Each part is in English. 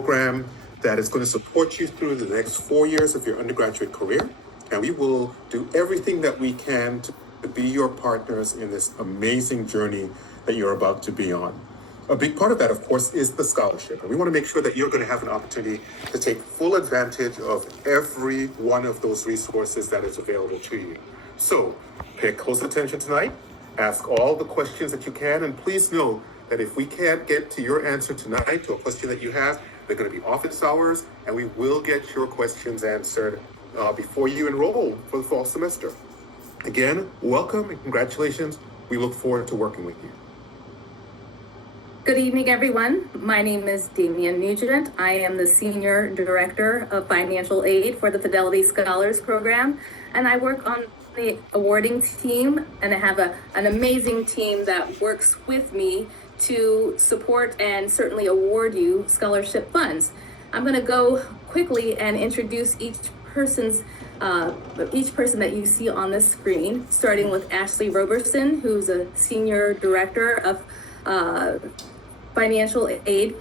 program that is going to support you through the next 4 years of your undergraduate career. And we will do everything that we can to be your partners in this amazing journey that you're about to be on. A big part of that, of course, is the scholarship. And we want to make sure that you're going to have an opportunity to take full advantage of every one of those resources that is available to you. So pay close attention tonight, ask all the questions that you can, and please know that if we can't get to your answer tonight to a question that you have, they're going to be office hours, and we will get your questions answered before you enroll for the fall semester. Again, welcome and congratulations. We look forward to working with you. Good evening, everyone. My name is Damian Nugent. I am the Senior Director of Financial Aid for the Fidelity Scholars Program, and I work on the awarding team, and I have an amazing team that works with me to support and certainly award you scholarship funds. I'm going to go quickly and introduce each person that you see on the screen, starting with Ashley Roberson, who's a Senior Director of Financial Aid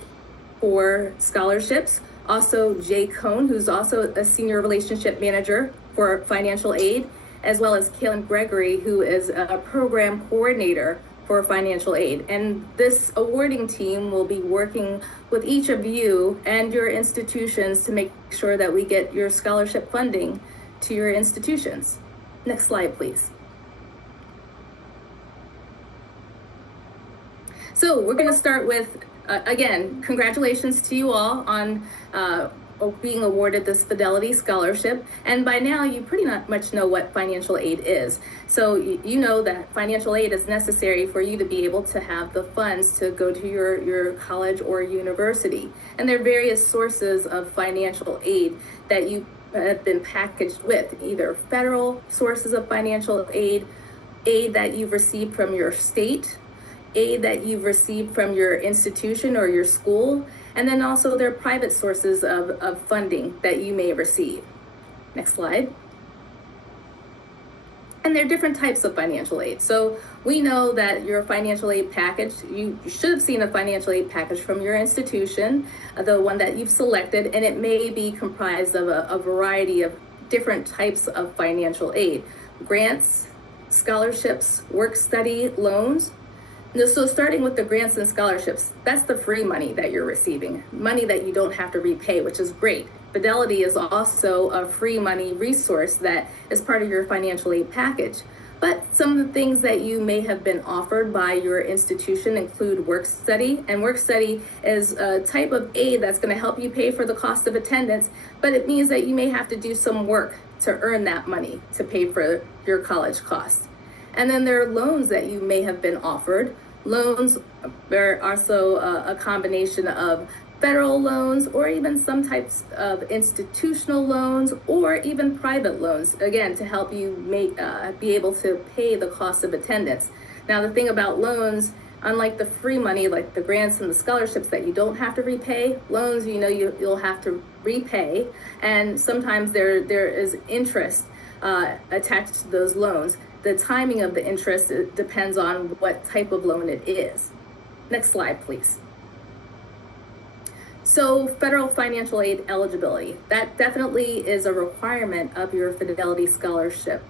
for Scholarships. Also, Jay Cohn, who's also a Senior Relationship Manager for Financial Aid, as well as Kaylin Gregory, who is a Program Coordinator for Financial Aid. And this awarding team will be working with each of you and your institutions to make sure that we get your scholarship funding to your institutions. Next slide, please. So we're going to start with, again, congratulations to you all on being awarded this Fidelity Scholarship. And by now, you pretty much know what financial aid is. So you know that financial aid is necessary for you to be able to have the funds to go to your college or university. And there are various sources of financial aid that you have been packaged with, either federal sources of financial aid, aid that you've received from your state, aid that you've received from your institution or your school, and then also there are private sources of funding that you may receive. Next slide. And there are different types of financial aid. So we know that your financial aid package, you should have seen a financial aid package from your institution, the one that you've selected, and it may be comprised of a variety of different types of financial aid: grants, scholarships, work study, loans. So starting with the grants and scholarships, that's the free money that you're receiving, money that you don't have to repay, which is great. Fidelity is also a free money resource that is part of your financial aid package. But some of the things that you may have been offered by your institution include work study. And work study is a type of aid that's going to help you pay for the cost of attendance, but it means that you may have to do some work to earn that money to pay for your college costs. And then there are loans that you may have been offered. Loans are also a combination of federal loans or even some types of institutional loans or even private loans, again, to help you be able to pay the cost of attendance. Now, the thing about loans, unlike the free money, like the grants and the scholarships that you don't have to repay, loans, you'll have to repay. And sometimes there is interest attached to those loans. The timing of the interest depends on what type of loan it is. Next slide, please. So federal financial aid eligibility, that definitely is a requirement of your Fidelity Scholarship.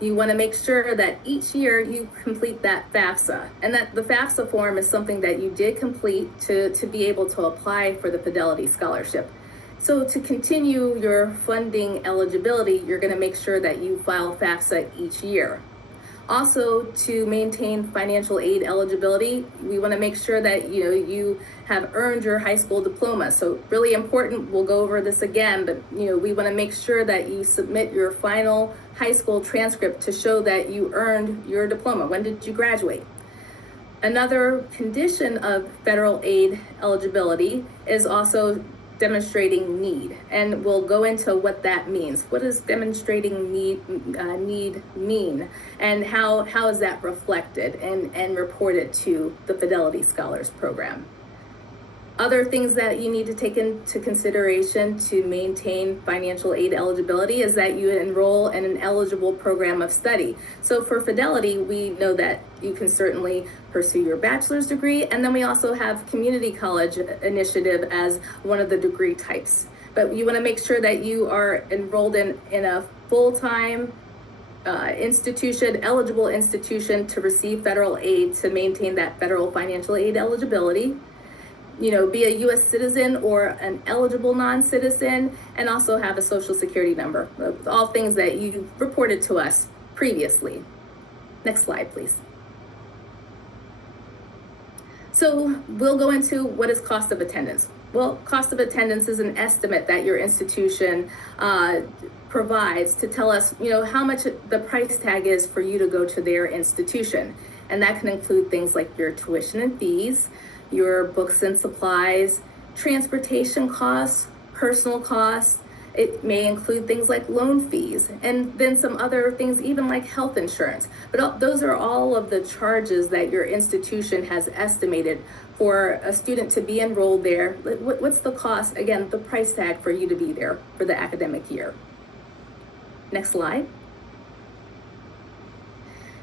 You want to make sure that each year you complete that FAFSA, and that the FAFSA form is something that you did complete to be able to apply for the Fidelity Scholarship. So to continue your funding eligibility, you're going to make sure that you file FAFSA each year. Also, to maintain financial aid eligibility, we want to make sure that you have earned your high school diploma. So really important, we'll go over this again, but we want to make sure that you submit your final high school transcript to show that you earned your diploma. When did you graduate? Another condition of federal aid eligibility is also demonstrating need, and we'll go into what that means. What does demonstrating need mean, and how is that reflected and reported to the Fidelity Scholars Program? Other things that you need to take into consideration to maintain financial aid eligibility is that you enroll in an eligible program of study. So for Fidelity, we know that you can certainly pursue your bachelor's degree, and then we also have community college initiative as one of the degree types. But you want to make sure that you are enrolled in a full-time eligible institution to receive federal aid to maintain that federal financial aid eligibility. Be a U.S. citizen or an eligible non-citizen, and also have a social security number. All things that you reported to us previously. Next slide, please. So we'll go into what is cost of attendance. Well, cost of attendance is an estimate that your institution provides to tell us, how much the price tag is for you to go to their institution. And that can include things like your tuition and fees, your books and supplies, transportation costs, personal costs. It may include things like loan fees, and then some other things, even like health insurance. But those are all of the charges that your institution has estimated for a student to be enrolled there. What's the cost? Again, the price tag for you to be there for the academic year. Next slide.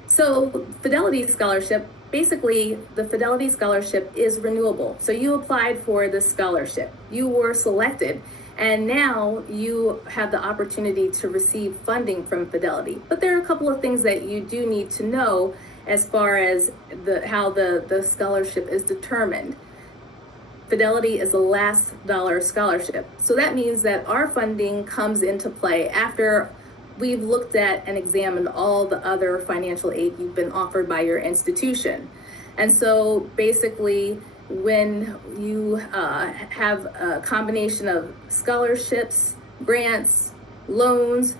So Fidelity Scholarship, basically the Fidelity Scholarship is renewable. So you applied for the scholarship, you were selected, and now you have the opportunity to receive funding from Fidelity. But there are a couple of things that you do need to know as far as how the scholarship is determined. Fidelity is a last dollar scholarship. So that means that our funding comes into play after we've looked at and examined all the other financial aid you've been offered by your institution. And so basically, when you have a combination of scholarships, grants, loans,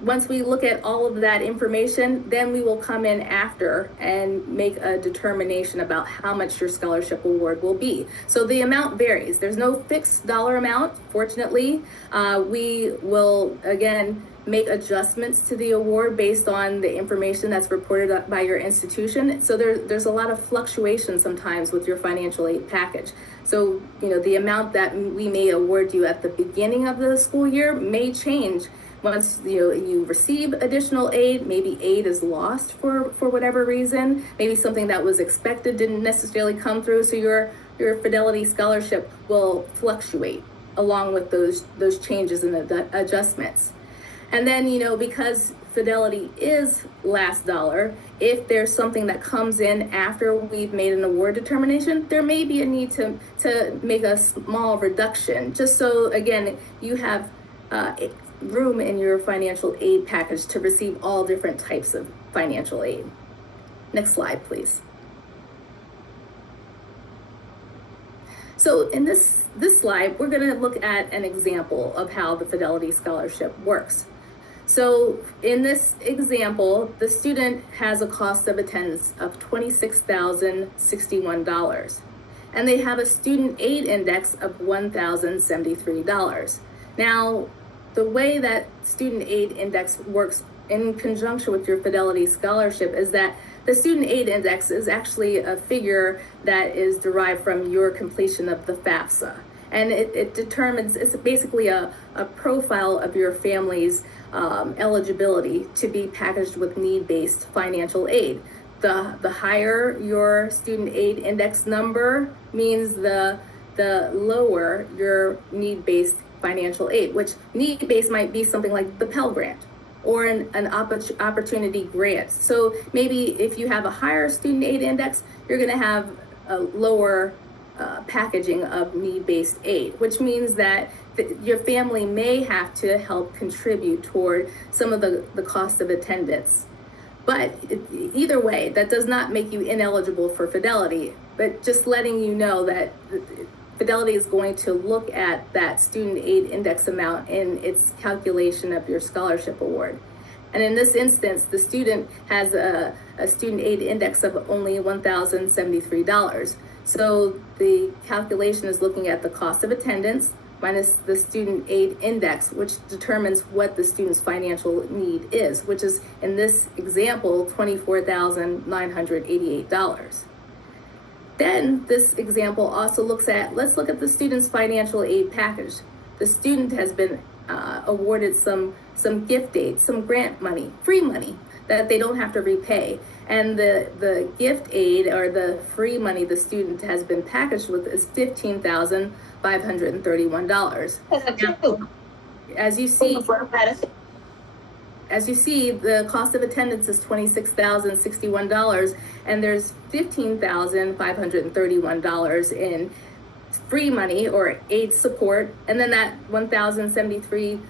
once we look at all of that information, then we will come in after and make a determination about how much your scholarship award will be. So the amount varies. There's no fixed dollar amount, fortunately. We will, again, make adjustments to the award based on the information that's reported by your institution. So there's a lot of fluctuation sometimes with your financial aid package. So, the amount that we may award you at the beginning of the school year may change once you receive additional aid. Maybe aid is lost for whatever reason. Maybe something that was expected didn't necessarily come through. So your Fidelity Scholarship will fluctuate along with those changes and the adjustments. And then, because Fidelity is last dollar, if there's something that comes in after we've made an award determination, there may be a need to make a small reduction, just so, again, you have room in your financial aid package to receive all different types of financial aid. Next slide, please. So in this slide, we're going to look at an example of how the Fidelity Scholarship works. So in this example, the student has a cost of attendance of $26,061, and they have a student aid index of $1,073. Now, the way that student aid index works in conjunction with your Fidelity Scholarship is that the student aid index is actually a figure that is derived from your completion of the FAFSA. And it determines, it's basically a profile of your family's eligibility to be packaged with need-based financial aid. The higher your student aid index number means the lower your need-based financial aid, which need-based might be something like the Pell Grant or an opportunity grant. So maybe if you have a higher student aid index, you're gonna have a lower packaging of need-based aid, which means that your family may have to help contribute toward some of the cost of attendance. But either way, that does not make you ineligible for Fidelity, but just letting you know that Fidelity is going to look at that student aid index amount in its calculation of your scholarship award. And in this instance, the student has a student aid index of only $1,073. So the calculation is looking at the cost of attendance minus the student aid index, which determines what the student's financial need is, which is, in this example, $24,988. Then this example also looks at, let's look at the student's financial aid package. The student has been awarded some gift aid, some grant money, free money that they don't have to repay. And the gift aid or the free money the student has been packaged with is $15,531. As you see, the cost of attendance is $26,061, and there's $15,531 in free money or aid support, and then that 1,073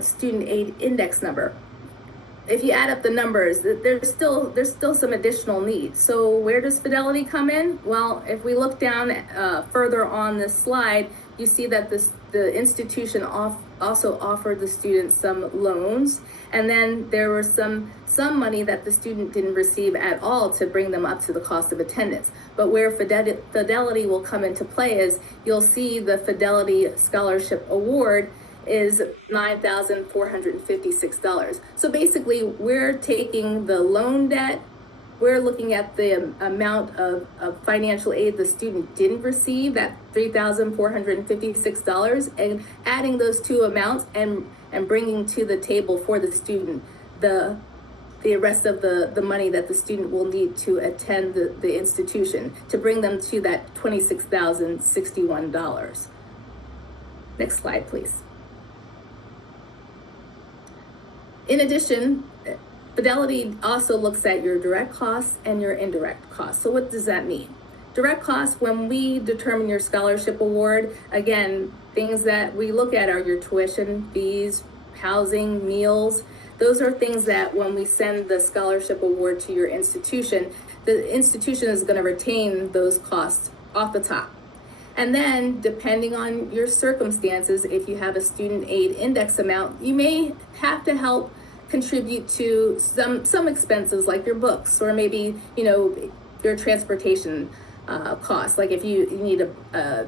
student aid index number. If you add up the numbers, there's still some additional needs. So where does Fidelity come in? Well, if we look down further on this slide, you see that the institution also offered the student some loans, and then there was some money that the student didn't receive at all to bring them up to the cost of attendance. But where Fidelity will come into play is you'll see the Fidelity Scholarship Award is $9,456. So basically, we're taking the loan debt, we're looking at the amount of financial aid the student didn't receive, that $3,456, and adding those two amounts and bringing to the table for the student the rest of the money that the student will need to attend the institution to bring them to that $26,061. Next slide, please. In addition, Fidelity also looks at your direct costs and your indirect costs. So what does that mean? Direct costs, when we determine your scholarship award, again, things that we look at are your tuition, fees, housing, meals. Those are things that when we send the scholarship award to your institution, the institution is going to retain those costs off the top. And then, depending on your circumstances, if you have a student aid index amount, you may have to help contribute to some expenses like your books, or maybe, your transportation costs. Like if you need a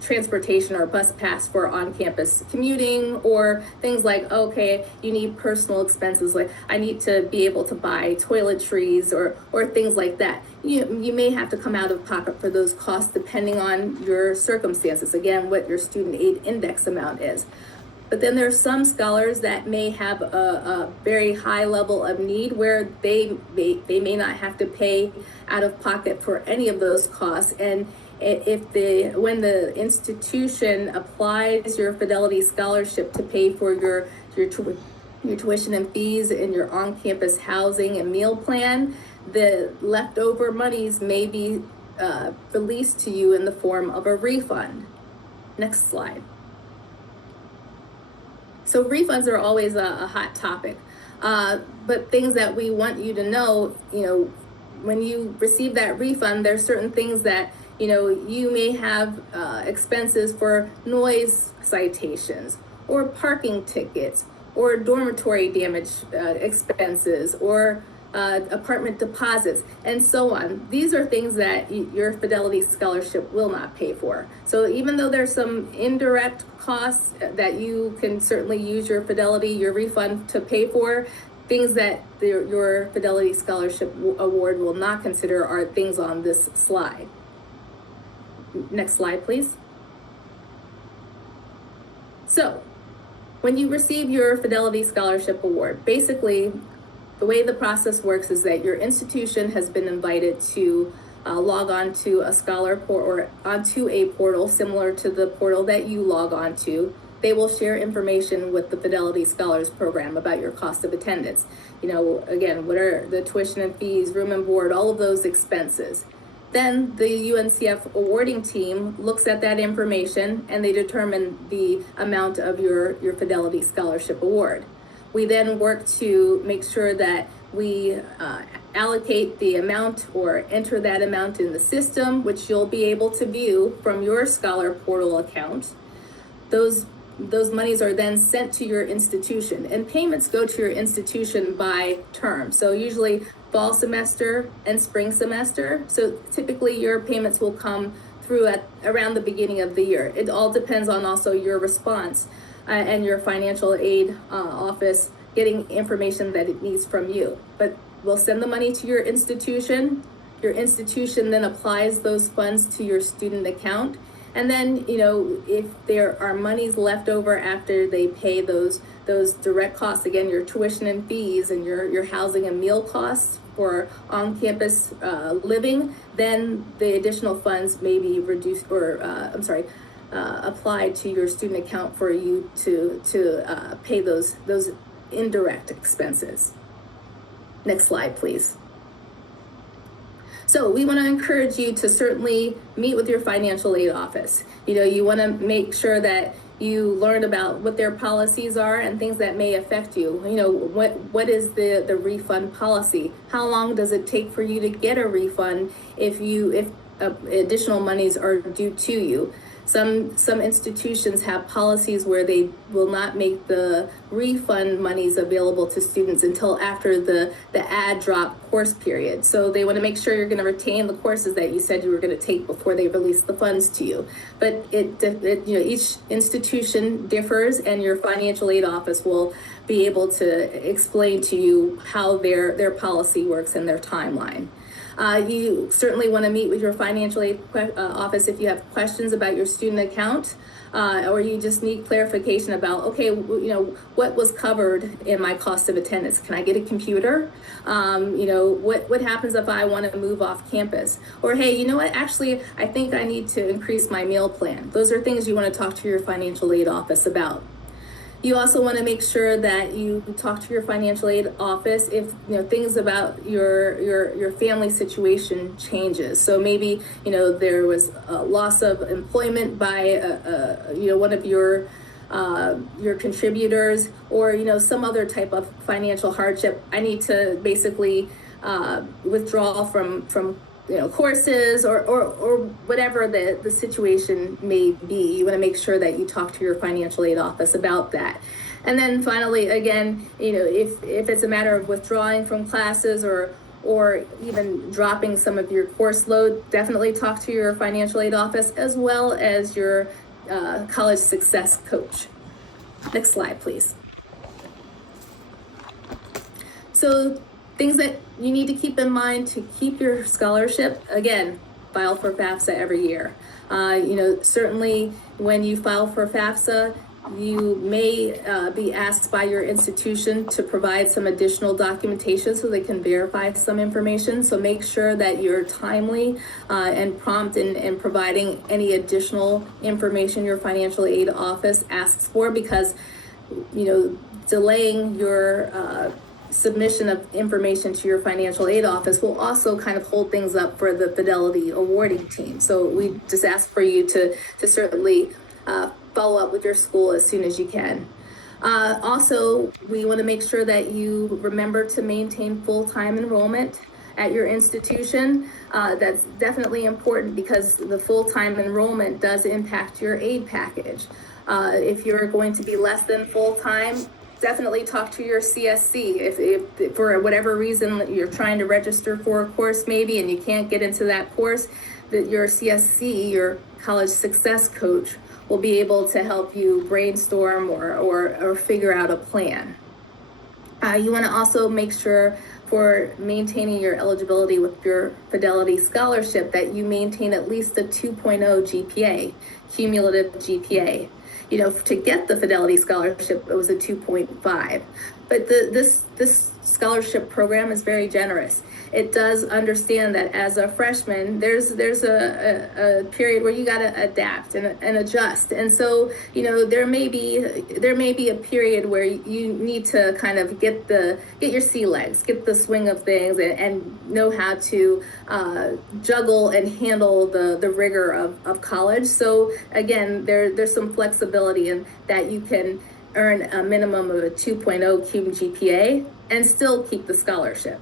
transportation or a bus pass for on-campus commuting, or things like, okay, you need personal expenses, like I need to be able to buy toiletries or things like that. You may have to come out of pocket for those costs depending on your circumstances, again, what your student aid index amount is. But then there are some scholars that may have a very high level of need where they may not have to pay out of pocket for any of those costs. And when the institution applies your Fidelity Scholarship to pay for your tuition and fees and your on-campus housing and meal plan, the leftover monies may be released to you in the form of a refund. Next slide. So refunds are always a hot topic, but things that we want you to know, when you receive that refund, there's certain things that, you may have expenses for noise citations or parking tickets or dormitory damage expenses or apartment deposits and so on. These are things that your Fidelity Scholarship will not pay for. So even though there's some indirect costs that you can certainly use your refund to pay for, things that your Fidelity Scholarship Award will not consider are things on this slide. Next slide, please. So when you receive your Fidelity Scholarship Award, basically the way the process works is that your institution has been invited to log on to a scholar or onto a portal similar to the portal that you log on to. They will share information with the Fidelity Scholars Program about your cost of attendance. Again, what are the tuition and fees, room and board, all of those expenses. Then the UNCF awarding team looks at that information and they determine the amount of your Fidelity Scholarship Award. We then work to make sure that we allocate the amount or enter that amount in the system, which you'll be able to view from your Scholar Portal account. Those monies are then sent to your institution, and payments go to your institution by term. So usually fall semester and spring semester. So typically your payments will come through at around the beginning of the year. It all depends on also your response and your financial aid office getting information that it needs from you. But we'll send the money to your institution. your institution then applies those funds to your student account. And then, if there are monies left over after they pay those direct costs, again, your tuition and fees and your housing and meal costs for on-campus living, then the additional funds may be reduced or, applied to your student account for you to pay those indirect expenses. Next slide, please. So we want to encourage you to certainly meet with your financial aid office. You want to make sure that you learn about what their policies are and things that may affect you. What is the refund policy? How long does it take for you to get a refund if additional monies are due to you? Some institutions have policies where they will not make the refund monies available to students until after the add drop course period. So they want to make sure you're going to retain the courses that you said you were going to take before they release the funds to you. But each institution differs, and your financial aid office will be able to explain to you how their policy works and their timeline. You certainly want to meet with your financial aid office if you have questions about your student account, or you just need clarification about, okay, what was covered in my cost of attendance? Can I get a computer? What happens if I want to move off campus? Or, hey, you know what? Actually, I think I need to increase my meal plan. Those are things you want to talk to your financial aid office about. You also want to make sure that you talk to your financial aid office if things about your family situation changes. So maybe there was a loss of employment by one of your contributors, or some other type of financial hardship. I need to basically withdraw from courses or whatever the situation may be. You want to make sure that you talk to your financial aid office about that. And then finally, again, if it's a matter of withdrawing from classes or even dropping some of your course load, definitely talk to your financial aid office as well as your college success coach. Next slide, please. So things that you need to keep in mind to keep your scholarship: again, file for FAFSA every year. Certainly when you file for FAFSA, you may be asked by your institution to provide some additional documentation so they can verify some information. So make sure that you're timely and prompt in providing any additional information your financial aid office asks for, because delaying your submission of information to your financial aid office will also kind of hold things up for the Fidelity awarding team. So we just ask for you to certainly follow up with your school as soon as you can. Also, we want to make sure that you remember to maintain full-time enrollment at your institution. That's definitely important because the full-time enrollment does impact your aid package. If you're going to be less than full-time, definitely talk to your CSC. If for whatever reason you're trying to register for a course maybe and you can't get into that course, that your CSC, your college success coach, will be able to help you brainstorm or figure out a plan. You want to also make sure, for maintaining your eligibility with your Fidelity scholarship, that you maintain at least a 2.0 GPA, cumulative GPA. To get the Fidelity scholarship, it was a 2.5. But this scholarship program is very generous. It does understand that as a freshman, there's a period where you got to adapt and adjust. And so, there may be a period where you need to kind of get your sea legs, get the swing of things, and know how to juggle and handle the rigor of college. So again, there's some flexibility in that you can earn a minimum of a 2.0 cum GPA and still keep the scholarship.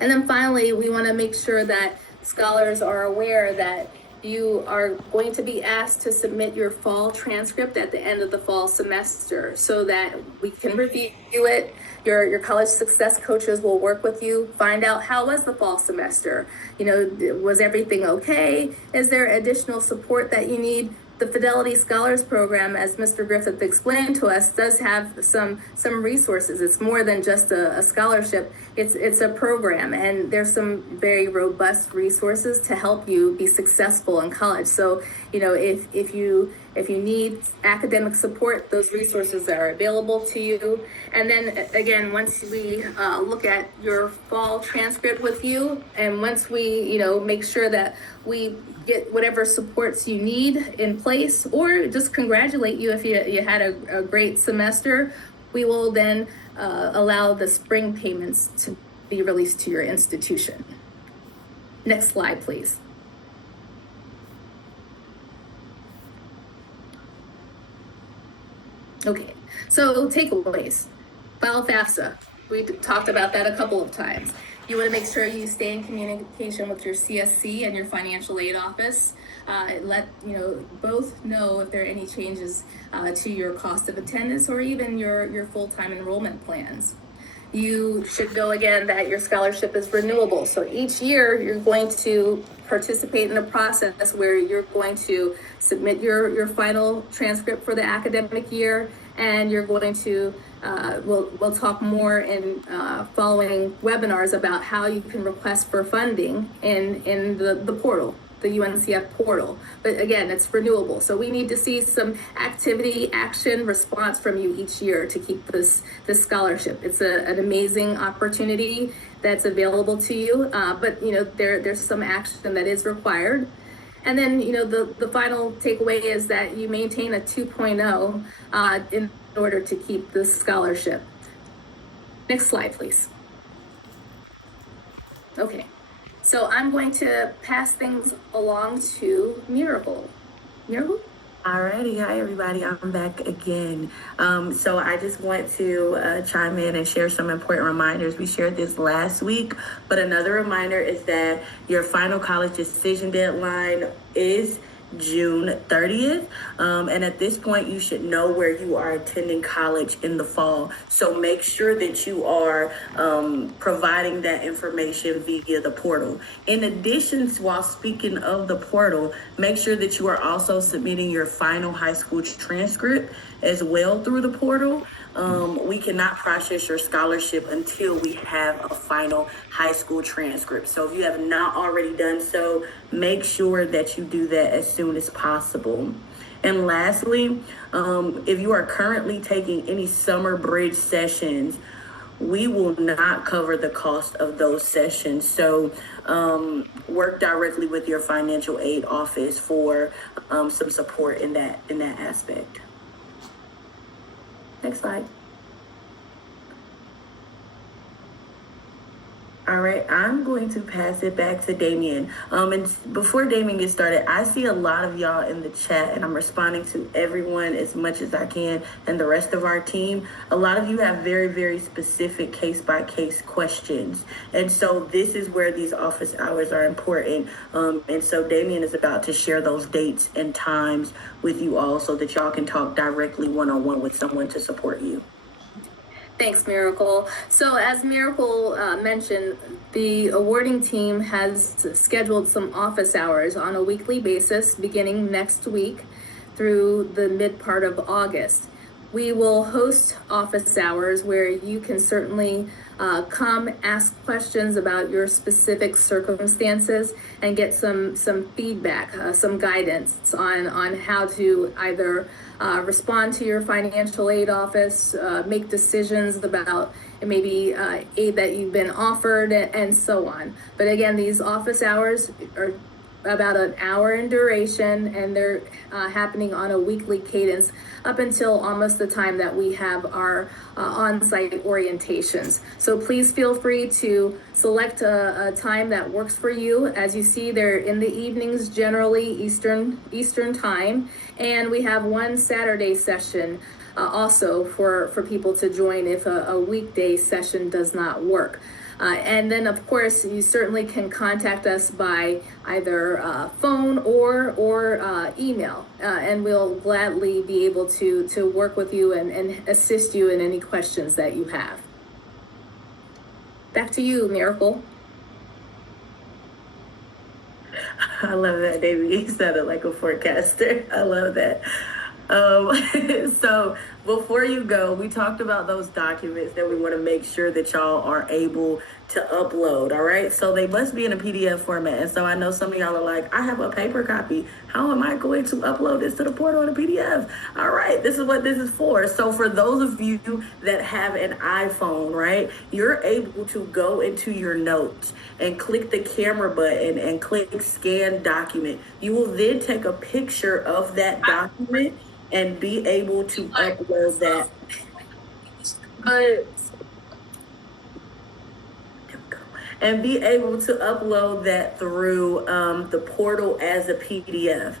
And then finally, we want to make sure that scholars are aware that you are going to be asked to submit your fall transcript at the end of the fall semester so that we can review it. Your college success coaches will work with you, find out how was the fall semester. Was everything okay? Is there additional support that you need? The Fidelity Scholars Program, as Mr. Griffith explained to us, does have some resources. It's more than just a scholarship. It's a program, and there's some very robust resources to help you be successful in college. So, if you need academic support, those resources are available to you. And then again, once we look at your fall transcript with you, and once we make sure that we get whatever supports you need in place, or just congratulate you if you had a great semester, we will then allow the spring payments to be released to your institution. Next slide, please. Okay, so takeaways. File FAFSA. We talked about that a couple of times. You want to make sure you stay in communication with your CSC and your financial aid office. Let both know if there are any changes to your cost of attendance or even your full-time enrollment plans. You should know again that your scholarship is renewable. So each year you're going to participate in a process where you're going to submit your final transcript for the academic year, and you're going to we'll talk more in following webinars about how you can request for funding in the portal, the UNCF portal. But again, it's renewable. So we need to see some activity, action, response from you each year to keep this scholarship. It's an amazing opportunity that's available to you, but there's some action that is required. And then, the final takeaway is that you maintain a 2.0 in order to keep this scholarship. Next slide, please. Okay, so I'm going to pass things along to Miracle. Miracle? Alrighty, hi everybody, I'm back again. So I just want to chime in and share some important reminders. We shared this last week, but another reminder is that your final college decision deadline is June 30th. And at this point, you should know where you are attending college in the fall. So make sure that you are providing that information via the portal. In addition, while speaking of the portal, make sure that you are also submitting your final high school transcript as well through the portal. We cannot process your scholarship until we have a final high school transcript. So if you have not already done so, make sure that you do that as soon as possible. And lastly, if you are currently taking any summer bridge sessions, we will not cover the cost of those sessions. So work directly with your financial aid office for some support in that aspect. Next slide. All right, I'm going to pass it back to Damien. And before Damien gets started, I see a lot of y'all in the chat, and I'm responding to everyone as much as I can and the rest of our team. A lot of you have very, very specific case-by-case questions. And so this is where these office hours are important. And so Damien is about to share those dates and times with you all so that y'all can talk directly one-on-one with someone to support you. Thanks, Miracle. So as Miracle mentioned, the awarding team has scheduled some office hours on a weekly basis beginning next week through the mid part of August. We will host office hours where you can certainly come ask questions about your specific circumstances and get some feedback, some guidance on how to either respond to your financial aid office, make decisions about maybe aid that you've been offered, and so on. But again, these office hours are about an hour in duration, and they're happening on a weekly cadence up until almost the time that we have our on-site orientations. So please feel free to select a time that works for you. As you see, they're in the evenings, generally Eastern time, and we have one Saturday session also for people to join if a weekday session does not work. And then, of course, you certainly can contact us by either phone or email, and we'll gladly be able to work with you and assist you in any questions that you have. Back to you, Miracle. I love that, David. You sounded like a forecaster. I love that. So before you go, we talked about those documents that we want to make sure that y'all are able to upload. All right. So they must be in a PDF format. And so I know some of y'all are like, I have a paper copy. How am I going to upload this to the portal in a PDF? All right. This is what this is for. So for those of you that have an iPhone, right, you're able to go into your notes and click the camera button and click scan document. You will then take a picture of that document and be able to upload that. And be able to upload that through the portal as a PDF.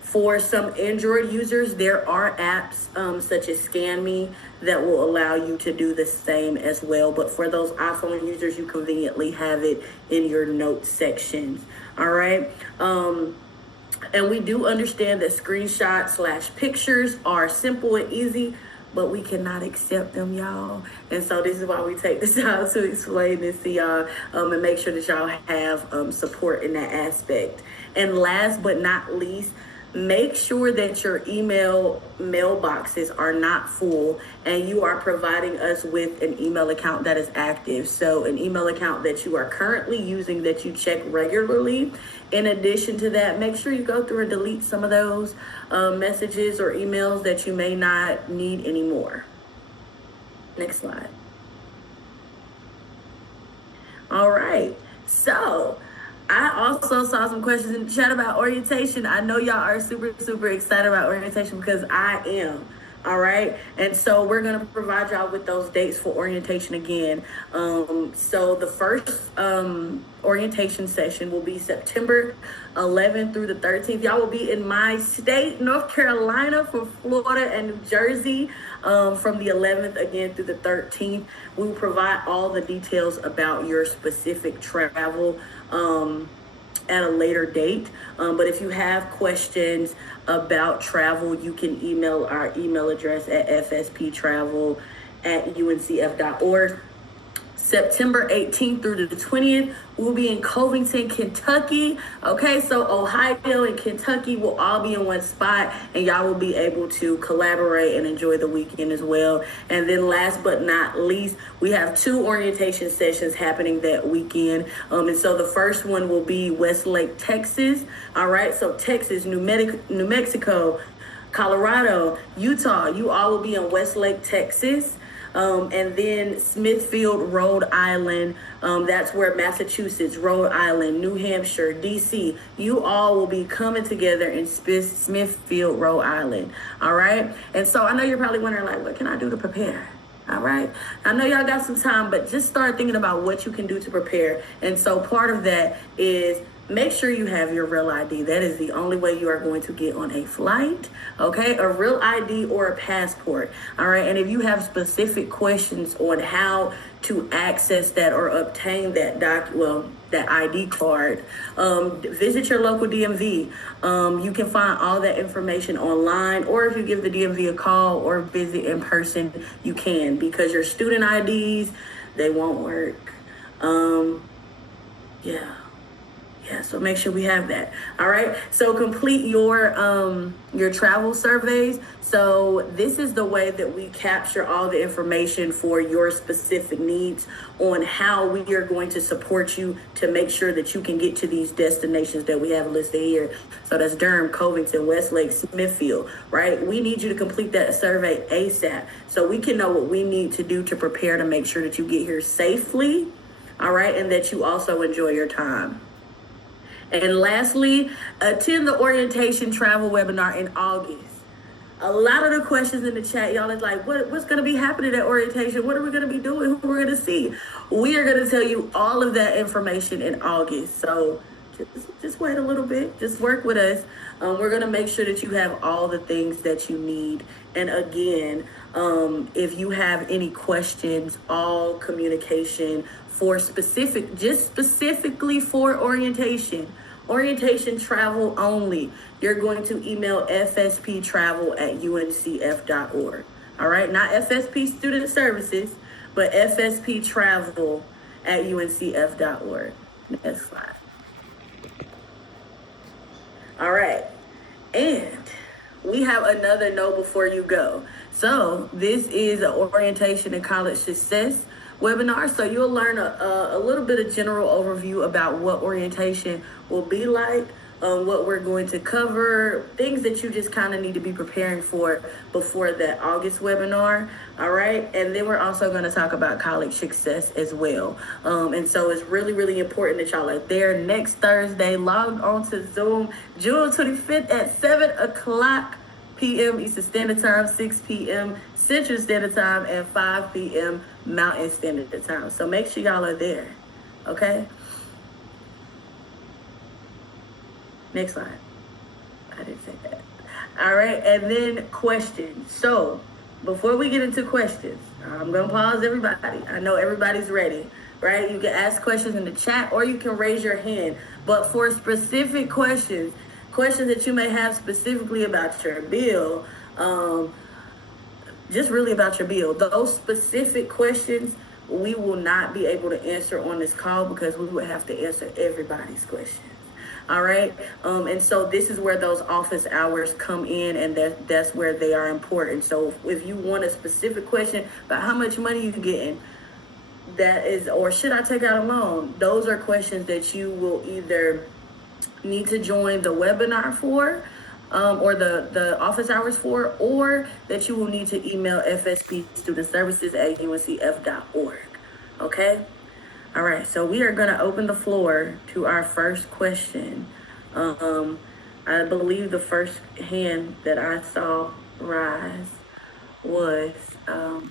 For some Android users, there are apps such as ScanMe that will allow you to do the same as well. But for those iPhone users, you conveniently have it in your notes sections. All right. And we do understand that screenshots/pictures are simple and easy, but we cannot accept them, y'all. And so this is why we take this time to explain this to y'all and make sure that y'all have support in that aspect. And last but not least, make sure that your email mailboxes are not full and you are providing us with an email account that is active. So an email account that you are currently using that you check regularly. In addition to that, make sure you go through and delete some of those messages or emails that you may not need anymore. Next slide. All right. So I also saw some questions in the chat about orientation. I know y'all are super, super excited about orientation because I am. All right. And so we're going to provide y'all with those dates for orientation again. So the first orientation session will be September 11th through the 13th. Y'all will be in my state, North Carolina, from Florida and New Jersey from the 11th again through the 13th. We will provide all the details about your specific travel at a later date. But if you have questions about travel, you can email our email address at fsptravel@uncf.org. September 18th through the 20th, we'll be in Covington, Kentucky. Okay, so Ohio and Kentucky will all be in one spot, and y'all will be able to collaborate and enjoy the weekend as well. And then last but not least, we have 2 orientation sessions happening that weekend. And so the first one will be Westlake, Texas. All right, so Texas, New Mexico, Colorado, Utah, you all will be in Westlake, Texas. And then Smithfield, Rhode Island, that's where Massachusetts, Rhode Island, New Hampshire, DC, you all will be coming together in Smithfield, Rhode Island. All right. And so I know you're probably wondering, like, what can I do to prepare? All right. I know y'all got some time, but just start thinking about what you can do to prepare. And so part of that is make sure you have your real ID. That is the only way you are going to get on a flight, okay? A real ID or a passport, all right? And if you have specific questions on how to access that or obtain that that ID card, visit your local DMV. You can find all that information online, or if you give the DMV a call or visit in person, you can, because your student IDs, they won't work. Yeah, so make sure we have that. All right. So complete your travel surveys. So this is the way that we capture all the information for your specific needs on how we are going to support you to make sure that you can get to these destinations that we have listed here. So that's Durham, Covington, Westlake, Smithfield, right? We need you to complete that survey ASAP so we can know what we need to do to prepare to make sure that you get here safely. All right. And that you also enjoy your time. And lastly, attend the orientation travel webinar in August. A lot of the questions in the chat, y'all, is like, what's going to be happening at orientation? What are we going to be doing? Who we're going to see? We are going to tell you all of that information in August. So just wait a little bit. Just work with us. We're going to make sure that you have all the things that you need. And again, if you have any questions, all communication for specifically for orientation travel only, you're going to email fsptravel@uncf.org. All right, not FSP Student Services, but fsptravel@uncf.org. Next slide. All right. And we have another know before you go. So this is an orientation and college success webinar. So you'll learn a little bit of general overview about what orientation will be like, what we're going to cover, things that you just kind of need to be preparing for before that August webinar. All right. And then we're also going to talk about college success as well. And so it's really, really important that y'all are there next Thursday. Log on to Zoom, June 25th at 7 o'clock p.m. Eastern Standard Time, 6 p.m. Central Standard Time, and 5 p.m. Mountain Standard Time. So make sure y'all are there. Okay? Next slide. I didn't say that. All right, and then questions. So before we get into questions, I'm going to pause everybody. I know everybody's ready, right? You can ask questions in the chat or you can raise your hand. But for specific questions that you may have specifically about your bill, just really about your bill, those specific questions we will not be able to answer on this call because we would have to answer everybody's questions. All right. And so this is where those office hours come in, and that's where they are important. So if you want a specific question about how much money you're getting, that is, or should I take out a loan? Those are questions that you will either need to join the webinar for, or the office hours for, or that you will need to email fspstudentservices@uncf.org. Okay? All right, so we are going to open the floor to our first question. I believe the first hand that I saw rise was, and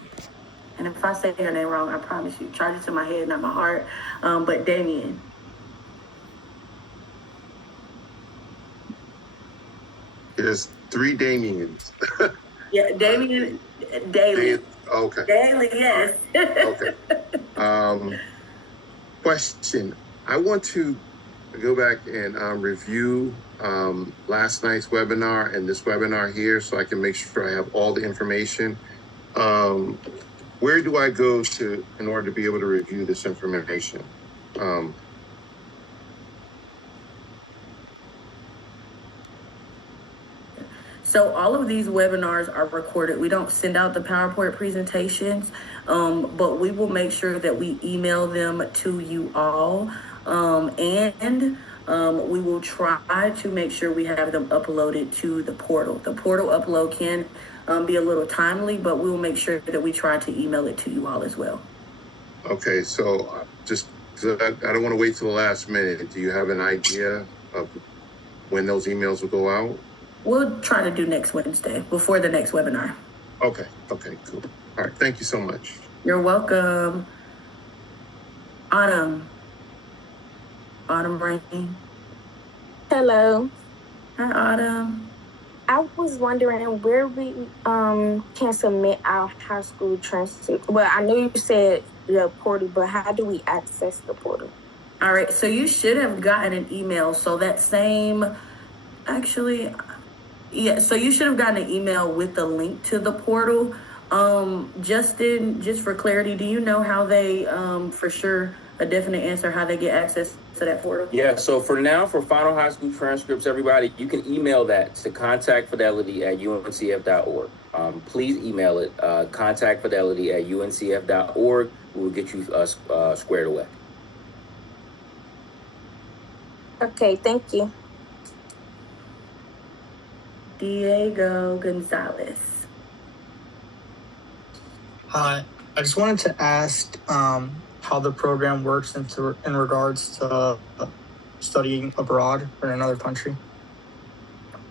if I say her name wrong, I promise you, charge it to my head, not my heart, but Damien. There's 3 Damians. Yeah, Damien Daily. Okay. Daily, yes. Okay. Question. I want to go back and review last night's webinar and this webinar here so I can make sure I have all the information. Where do I go to in order to be able to review this information? So all of these webinars are recorded. We don't send out the PowerPoint presentations, but we will make sure that we email them to you all. And we will try to make sure we have them uploaded to the portal. The portal upload can be a little timely, but we will make sure that we try to email it to you all as well. Okay, so just, I don't want to wait till the last minute. Do you have an idea of when those emails will go out? We'll try to do next Wednesday before the next webinar. Okay, cool. All right, thank you so much. You're welcome. Autumn Rain. Hello. Hi, Autumn. I was wondering where we can submit our high school transcript. Well, I know you said the portal, but how do we access the portal? All right, so you should have gotten an email. So that same, actually, yeah, so you should have gotten an email with the link to the portal. Justin, just for clarity, do you know how they, for sure, a definite answer, how they get access to that portal? Yeah, so for now, for final high school transcripts, everybody, you can email that to contactfidelity@uncf.org. Please email it, contactfidelity@uncf.org. We will get you squared away. Okay, thank you. Diego Gonzalez. Hi, I just wanted to ask how the program works in regards to studying abroad or in another country.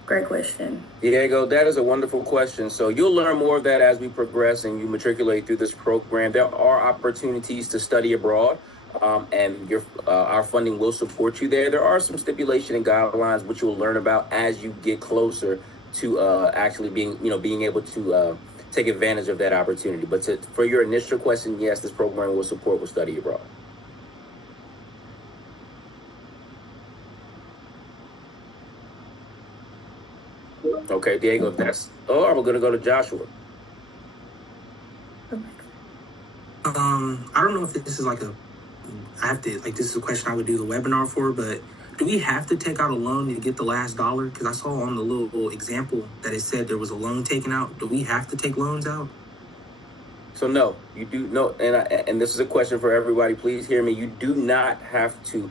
Great question. Diego, that is a wonderful question. So you'll learn more of that as we progress and you matriculate through this program. There are opportunities to study abroad, and our funding will support you there. There are some stipulation and guidelines which you'll learn about as you get closer to actually being able to take advantage of that opportunity. But for your initial question, yes, this program will support study abroad. Okay, Diego, if that's, I'm going to go to Joshua. I don't know if this is this is a question I would do the webinar for, but do we have to take out a loan to get the last dollar? Because I saw on the little example that it said there was a loan taken out. Do we have to take loans out? So no, you do no, and this is a question for everybody. Please hear me. You do not have to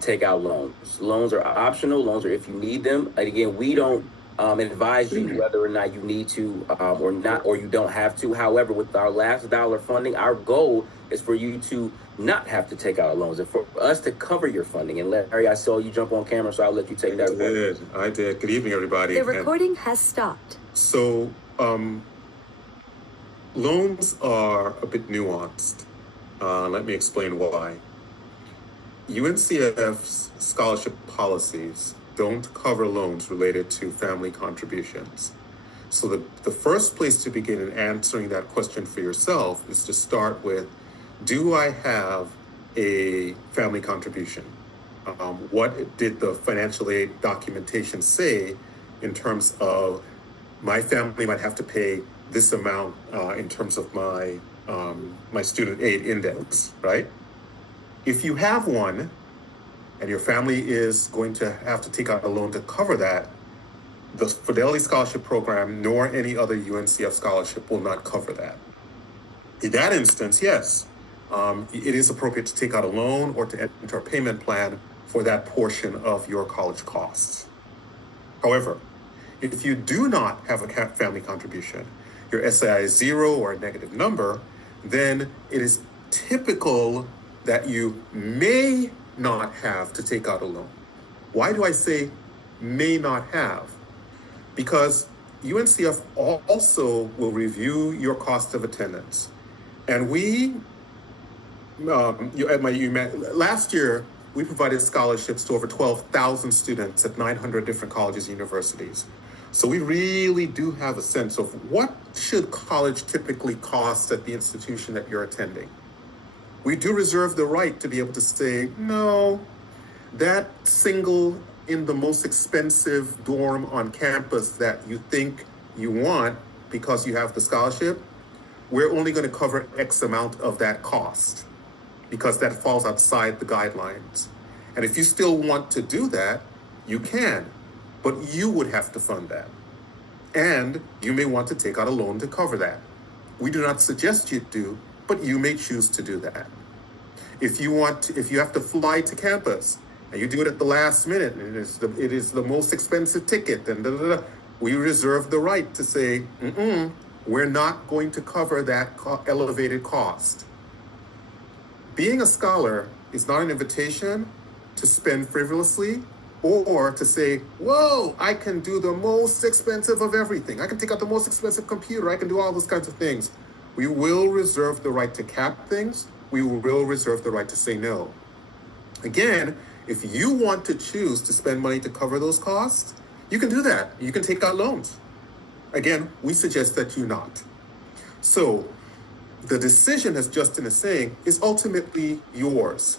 take out loans. Loans are optional. Loans are if you need them. And again, we don't advise you whether or not you need to or not, or you don't have to. However, with our last dollar funding, our goal is for you to not have to take out loans and for us to cover your funding. And Larry, I saw you jump on camera, so I'll let you take that. I did. Good evening, everybody. The recording has stopped. So, loans are a bit nuanced. Let me explain why. UNCF's scholarship policies don't cover loans related to family contributions. So the first place to begin in answering that question for yourself is to start with, do I have a family contribution? What did the financial aid documentation say in terms of my family might have to pay this amount in terms of my my student aid index, right? If you have one, and your family is going to have to take out a loan to cover that, the Fidelity Scholarship Program nor any other UNCF scholarship will not cover that. In that instance, yes, it is appropriate to take out a loan or to enter a payment plan for that portion of your college costs. However, if you do not have a family contribution, your SAI is 0 or a negative number, then it is typical that you may not have to take out a loan. Why do I say may not have? Because UNCF also will review your cost of attendance. And last year, we provided scholarships to over 12,000 students at 900 different colleges and universities. So we really do have a sense of what should college typically cost at the institution that you're attending. We do reserve the right to be able to say, no, that single in the most expensive dorm on campus that you think you want because you have the scholarship, we're only going to cover X amount of that cost because that falls outside the guidelines. And if you still want to do that, you can, but you would have to fund that. And you may want to take out a loan to cover that. We do not suggest you do, but you may choose to do that. If you have to fly to campus and you do it at the last minute, and it is the most expensive ticket, and we reserve the right to say, we're not going to cover that elevated cost. Being a scholar is not an invitation to spend frivolously or to say, whoa, I can do the most expensive of everything. I can take out the most expensive computer. I can do all those kinds of things. We will reserve the right to cap things. We will reserve the right to say no. Again, if you want to choose to spend money to cover those costs, you can do that. You can take out loans. Again, we suggest that you not. So the decision, as Justin is saying, is ultimately yours.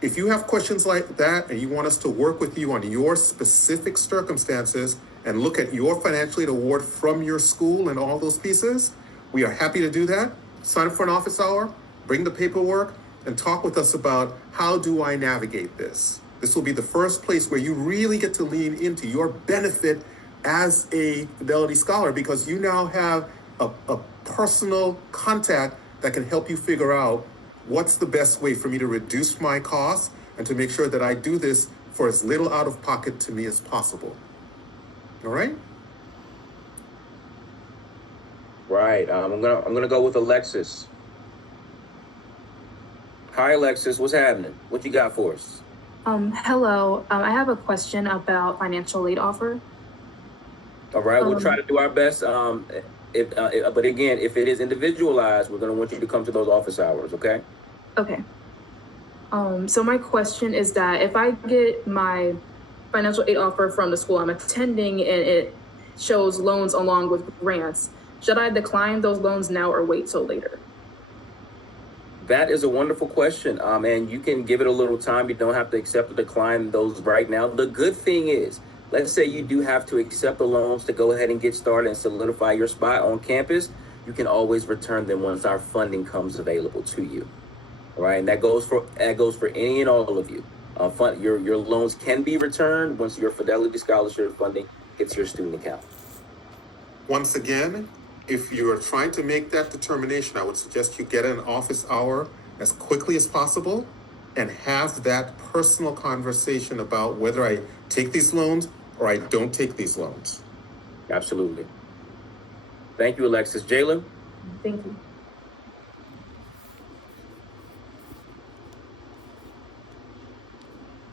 If you have questions like that and you want us to work with you on your specific circumstances and look at your financial aid award from your school and all those pieces, we are happy to do that. Sign up for an office hour, bring the paperwork, and talk with us about how do I navigate this. This will be the first place where you really get to lean into your benefit as a Fidelity Scholar because you now have a personal contact that can help you figure out what's the best way for me to reduce my costs and to make sure that I do this for as little out of pocket to me as possible. All right? Right. I'm gonna go with Alexis. Hi, Alexis. What's happening? What you got for us? Hello. I have a question about financial aid offer. All right. We'll try to do our best. But again, if it is individualized, we're gonna want you to come to those office hours. Okay. Okay. So my question is that if I get my financial aid offer from the school I'm attending and it shows loans along with grants, should I decline those loans now or wait till later? That is a wonderful question. And you can give it a little time. You don't have to accept or decline those right now. The good thing is, let's say you do have to accept the loans to go ahead and get started and solidify your spot on campus. You can always return them once our funding comes available to you. All right, and that goes for any and all of you. Your loans can be returned once your Fidelity Scholarship funding hits your student account. Once again, if you are trying to make that determination, I would suggest you get an office hour as quickly as possible and have that personal conversation about whether I take these loans or I don't take these loans. Absolutely. Thank you, Alexis. Jalen? Thank you.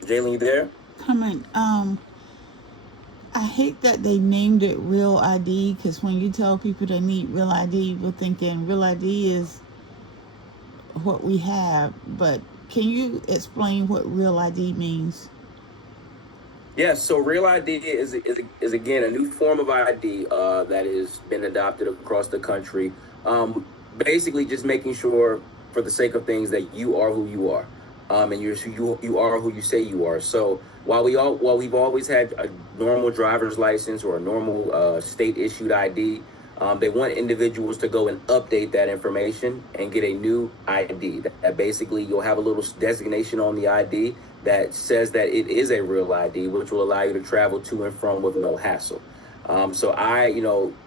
Jalen, you there? Comment. I hate that they named it Real ID, because when you tell people they need Real ID, we're thinking Real ID is what we have. But can you explain what Real ID means? Yes, so Real ID is again a new form of ID that has been adopted across the country. Basically, just making sure, for the sake of things, that you are who you are, and you are who you say you are. So while we've always had a normal driver's license or a normal state issued ID, they want individuals to go and update that information and get a new ID. That basically, you'll have a little designation on the ID that says that it is a real ID, which will allow you to travel to and from with no hassle. So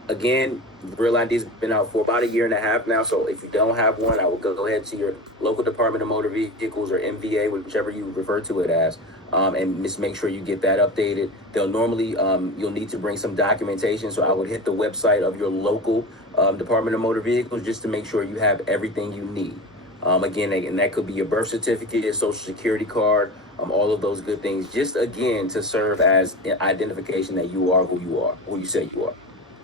again, Real ID has been out for about 1.5 years now. So if you don't have one, I will go ahead to your local Department of Motor Vehicles or MVA, whichever you refer to it as, and just make sure you get that updated. They'll normally, you'll need to bring some documentation. So I would hit the website of your local Department of Motor Vehicles just to make sure you have everything you need. Again, and that could be your birth certificate, your social security card, all of those good things, just again to serve as identification that you are who you say you are.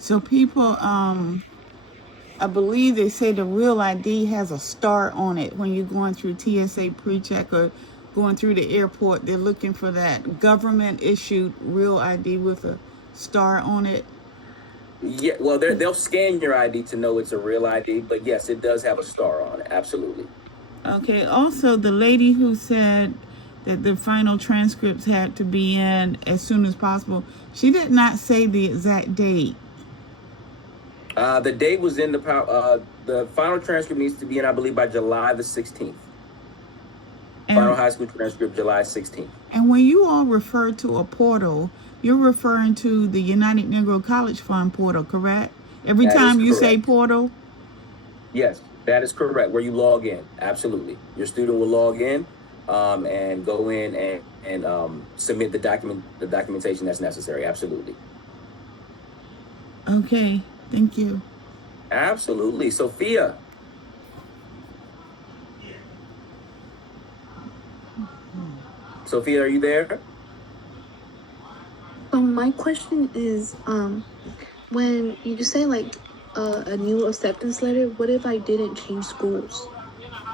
So people, I believe they say the Real ID has a star on it. When you're going through TSA pre-check or going through the airport, they're looking for that government issued Real ID with a star on it. Yeah, well, they'll scan your ID to know it's a real ID, but yes, it does have a star on it. Absolutely. Okay. Also, the lady who said that the final transcripts had to be in as soon as possible, she did not say the exact date. The date was in the final transcript needs to be in, I believe, by July the 16th. Final high school transcript, July 16th. And when you all refer to a portal, you're referring to the United Negro College Fund portal, correct? Every time you say portal? Yes, that is correct. Where you log in, absolutely. Your student will log in and go in and submit the documentation that's necessary. Absolutely. Okay, thank you. Absolutely. Sophia. Sophia, are you there? My question is, when you say like a new acceptance letter, what if I didn't change schools?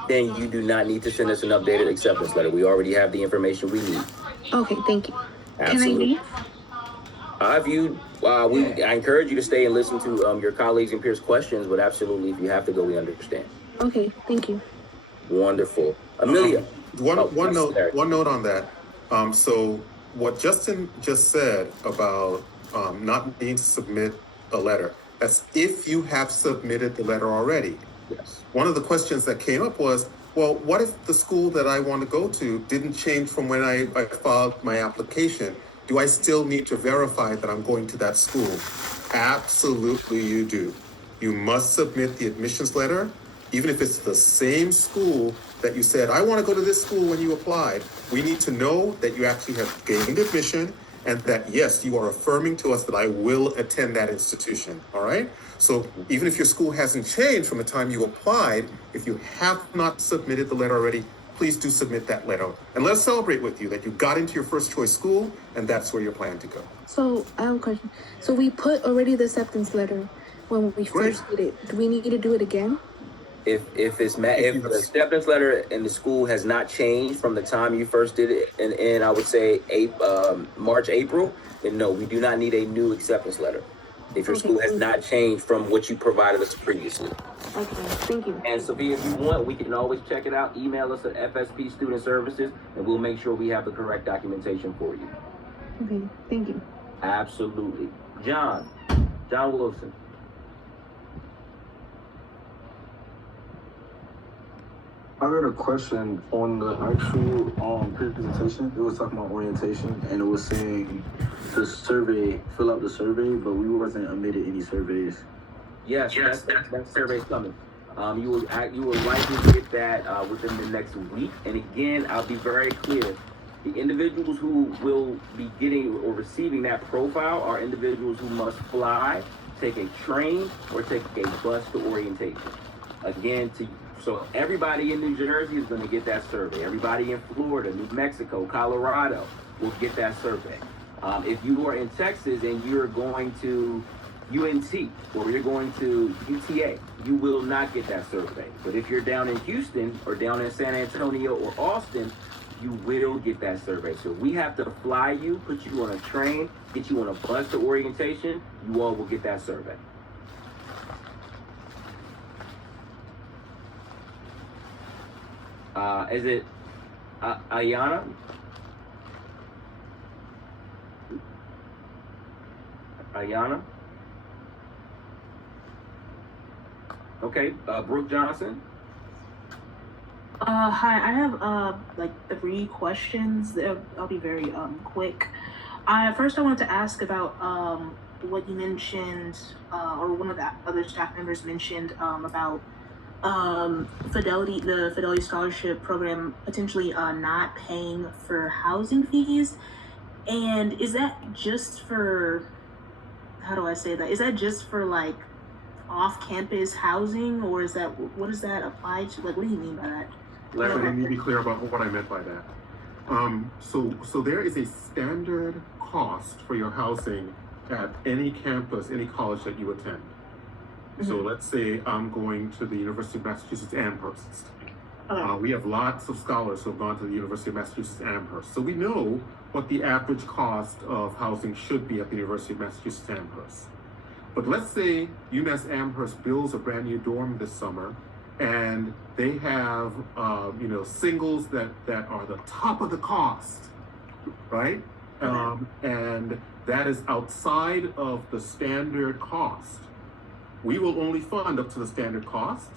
Then you do not need to send us an updated acceptance letter. We already have the information we need. Okay, thank you. Absolutely. Can I leave? I encourage you to stay and listen to your colleagues and peers' questions, but absolutely, if you have to go, we understand. Okay, thank you. Wonderful. Amelia. One note on that. So what Justin just said about not needing to submit a letter, that's if you have submitted the letter already. Yes. One of the questions that came up was, well, what if the school that I want to go to didn't change from when I filed my application? Do I still need to verify that I'm going to that school? Absolutely you do. You must submit the admissions letter, even if it's the same school that you said, I want to go to this school when you applied. We need to know that you actually have gained admission and that, yes, you are affirming to us that I will attend that institution, all right? So even if your school hasn't changed from the time you applied, if you have not submitted the letter already, please do submit that letter. And let's celebrate with you that you got into your first choice school and that's where you're planning to go. So I have a question. So we put already the acceptance letter when we first did it. Do we need to do it again? If the acceptance letter in the school has not changed from the time you first did it, and I would say March, April, then no, we do not need a new acceptance letter. If your school has not changed from what you provided us previously. Okay, thank you. And Sophia, if you want, we can always check it out. Email us at FSP Student Services, and we'll make sure we have the correct documentation for you. Okay, thank you. Absolutely. John Wilson. I got a question on the actual presentation. It was talking about orientation, and it was saying the survey, fill out the survey, but we wasn't omitted any surveys. Yes, that survey's coming. You will likely get that within the next week. And again, I'll be very clear. The individuals who will be getting or receiving that profile are individuals who must fly, take a train, or take a bus to orientation. Again, so everybody in New Jersey is going to get that survey. Everybody in Florida, New Mexico, Colorado will get that survey. If you are in Texas and you're going to UNT or you're going to UTA, you will not get that survey. But if you're down in Houston or down in San Antonio or Austin, you will get that survey. So we have to fly you, put you on a train, get you on a bus to orientation. You all will get that survey. Is it Ayana? Ayana? Okay, Brooke Johnson. Hi, I have like 3 questions. I'll be very quick. First I wanted to ask about what you mentioned, or one of the other staff members mentioned about the Fidelity Scholarship Program potentially not paying for housing fees. And is that just for, how do I say that? Is that just for like off-campus housing, or is that, what does that apply to? Like, what do you mean by that? Let me be clear about what I meant by that. So there is a standard cost for your housing at any campus, any college that you attend. Mm-hmm. So let's say I'm going to the University of Massachusetts Amherst. Okay. We have lots of scholars who have gone to the University of Massachusetts Amherst. So we know what the average cost of housing should be at the University of Massachusetts Amherst. But let's say UMass Amherst builds a brand new dorm this summer, and they have singles that are the top of the cost, right? And that is outside of the standard cost. We will only fund up to the standard cost,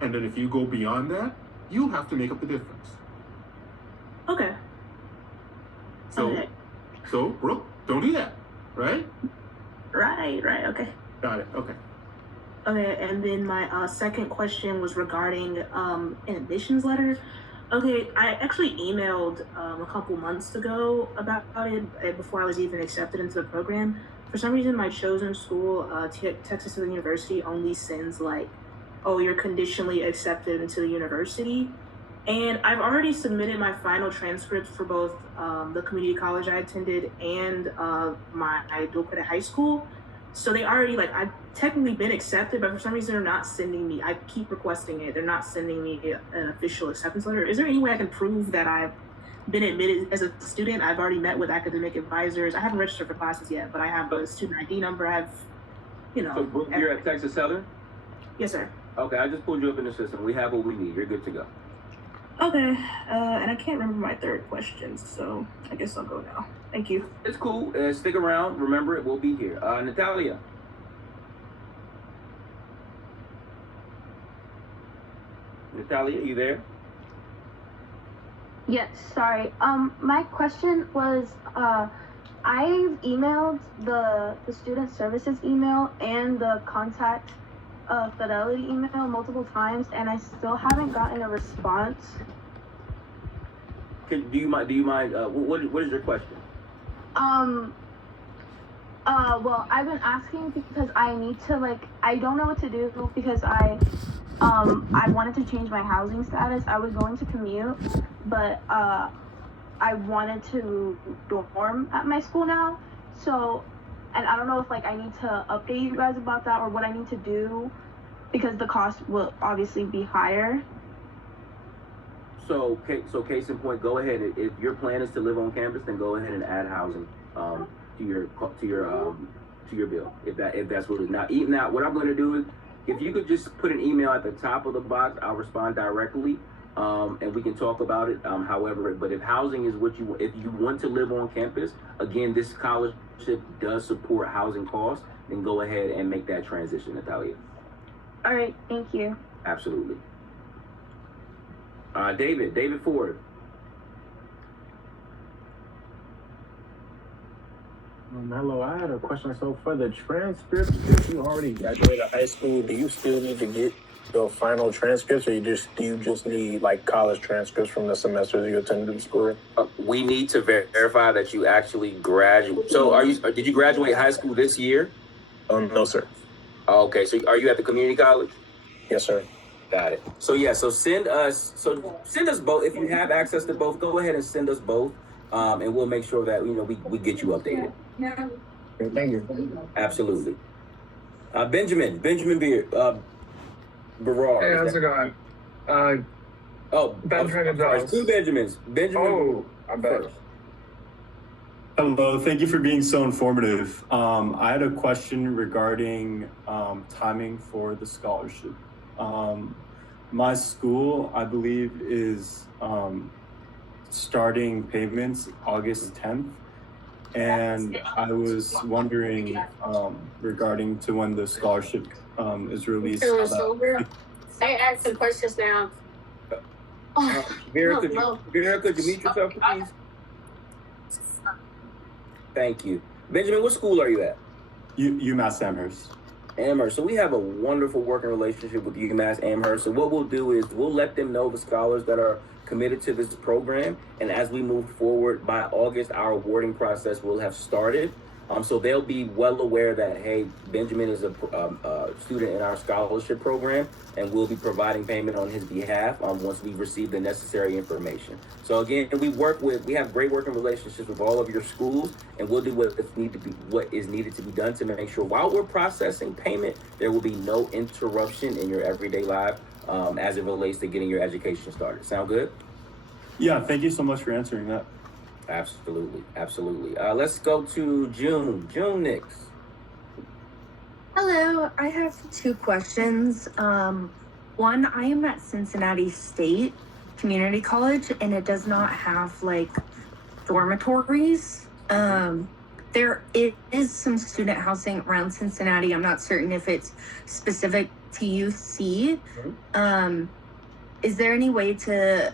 and then if you go beyond that, you'll have to make up the difference. Okay. So Brooke, don't do that, right? Right, okay. Got it, okay. Okay, and then my second question was regarding an admissions letter. Okay, I actually emailed a couple months ago about it before I was even accepted into the program. For some reason, my chosen school, Texas Southern University, only sends like, oh, you're conditionally accepted into the university. And I've already submitted my final transcripts for both the community college I attended and my dual credit high school. So they already, like, I've technically been accepted, but for some reason they're not sending me, I keep requesting it, they're not sending me an official acceptance letter. Is there any way I can prove that I've been admitted as a student? I've already met with academic advisors. I haven't registered for classes yet, but I have a student ID number. I have, So Brooke, you're at Texas Southern? Yes, sir. Okay, I just pulled you up in the system. We have what we need. You're good to go. Okay, and I can't remember my third question, so I guess I'll go now. Thank you. It's cool. Stick around. Remember, it will be here. Natalia. Natalia, you there? Yes, sorry. My question was, I've emailed the student services email and the contact Fidelity email multiple times, and I still haven't gotten a response. Do you mind? What is your question? Well, I've been asking because I need to, I don't know what to do because I wanted to change my housing status. I was going to commute, but I wanted to dorm at my school now. So, and I don't know if I need to update you guys about that or what I need to do because the cost will obviously be higher. So case in point, go ahead. If your plan is to live on campus, then go ahead and add housing to your bill. If that's what it is. Now, what I'm going to do is, if you could just put an email at the top of the box, I'll respond directly, and we can talk about it. However, but if housing is if you want to live on campus, again, this scholarship does support housing costs, then go ahead and make that transition, Natalia. All right, thank you. Absolutely. David Ford. Hello, I had a question. So for the transcripts, if you already graduated high school, do you still need to get your final transcripts, or do you just need like college transcripts from the semesters you attended school? We need to verify that you actually graduate. So did you graduate high school this year? No, sir. Okay, so are you at the community college? Yes, sir. Got it. So yeah, so send us both. If you have access to both, go ahead and send us both. And we'll make sure that we get you updated. Thank you. Absolutely. Benjamin Barrar. Hey, how's it going? Benjamin Gonzalez. Two Benjamins. Benjamin. I bet. Hello, thank you for being so informative. I had a question regarding timing for the scholarship. My school, I believe, is starting payments August 10th. And I was wondering regarding to when the scholarship is released. I asked some questions now. Vera, could you mute yourself, please? Thank you. Benjamin, what school are you at? UMass Amherst. Amherst. So we have a wonderful working relationship with UMass Amherst. So what we'll do is we'll let them know the scholars that are committed to this program. And as we move forward, by August, our awarding process will have started. So they'll be well aware that, hey, Benjamin is a student in our scholarship program, and we'll be providing payment on his behalf once we receive the necessary information. So again, we have great working relationships with all of your schools, and we'll do what is needed to be done to make sure while we're processing payment, there will be no interruption in your everyday life as it relates to getting your education started. Sound good? Yeah, thank you so much for answering that. Absolutely. Let's go to June. June Nix. Hello, I have two questions. One, I am at Cincinnati State Community College, and it does not have like dormitories. There is some student housing around Cincinnati. I'm not certain if it's specific to UC. Is there any way to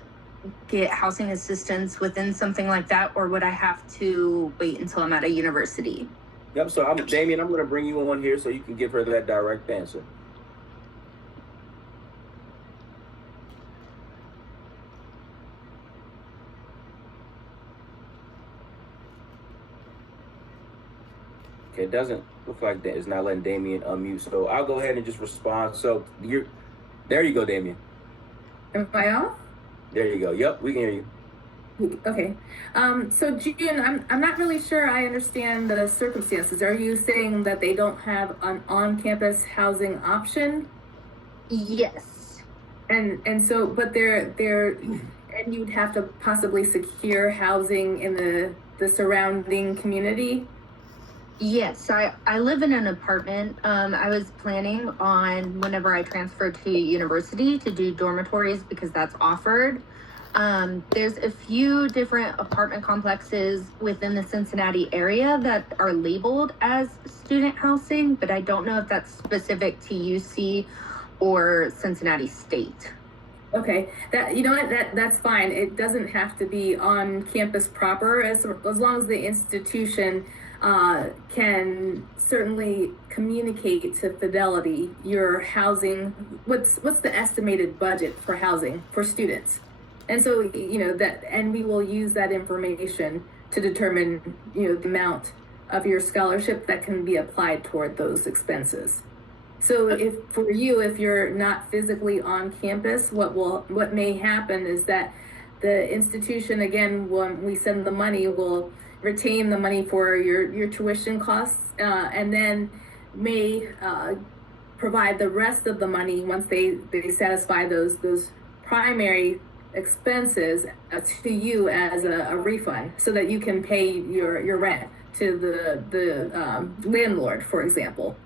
get housing assistance within something like that, or would I have to wait until I'm at a university? Yep, so Damien, I'm going to bring you on here so you can give her that direct answer. Okay, it doesn't look like that. It's not letting Damien unmute, so I'll go ahead and just respond. So there you go, Damien. Am I off? There you go. Yep, we can hear you. Okay. So June, I'm not really sure I understand the circumstances. Are you saying that they don't have an on-campus housing option? Yes. And so, but and you'd have to possibly secure housing in the surrounding community? Yes, I live in an apartment. I was planning on whenever I transfer to university to do dormitories because that's offered. There's a few different apartment complexes within the Cincinnati area that are labeled as student housing, but I don't know if that's specific to UC or Cincinnati State. Okay, that's fine. It doesn't have to be on campus proper as long as the institution can certainly communicate to Fidelity your housing. What's the estimated budget for housing for students? And so, and we will use that information to determine, the amount of your scholarship that can be applied toward those expenses. So if you're not physically on campus, what may happen is that the institution, again, when we send the money, will retain the money for your tuition costs, and then may provide the rest of the money once they satisfy those primary expenses to you as a refund, so that you can pay your rent to the landlord, for example.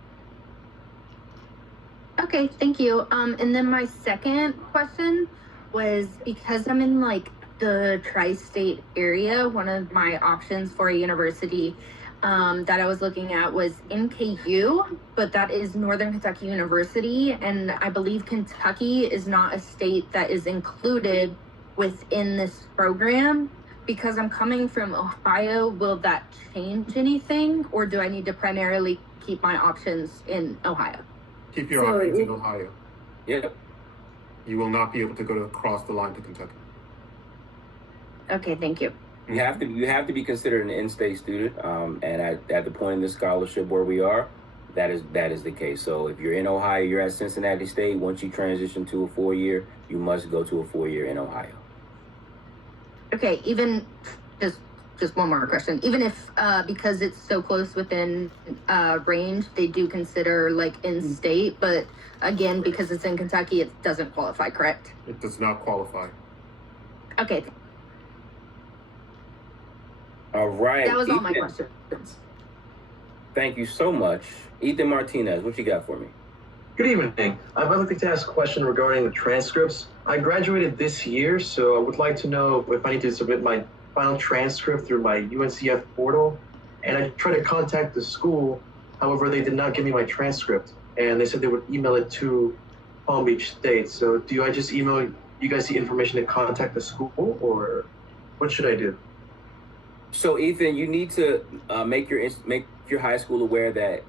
Okay, thank you. And then my second question was, because I'm in like the tri-state area, one of my options for a university that I was looking at was NKU, but that is Northern Kentucky University, and I believe Kentucky is not a state that is included within this program. Because I'm coming from Ohio, will that change anything, or do I need to primarily keep my options in Ohio? Keep your options in Ohio. Yep. You will not be able to go across the line to Kentucky. Okay, thank you. You have to be considered an in-state student, and at the point in the scholarship where we are, that is the case. So if you're in Ohio, you're at Cincinnati State. Once you transition to a 4-year, you must go to a 4-year in Ohio. Okay, even just one more question. Even if because it's so close within range, they do consider like in-state, but again, because it's in Kentucky, it doesn't qualify, correct? It does not qualify. Okay. All right. That was Ethan, all my questions. Thank you so much. Ethan Martinez, what you got for me? Good evening. I'd like to ask a question regarding the transcripts. I graduated this year, so I would like to know if I need to submit my final transcript through my UNCF portal. And I tried to contact the school, however, they did not give me my transcript. And they said they would email it to Palm Beach State. So do I just email you guys the information to contact the school, or what should I do? So Ethan, you need to make your high school aware that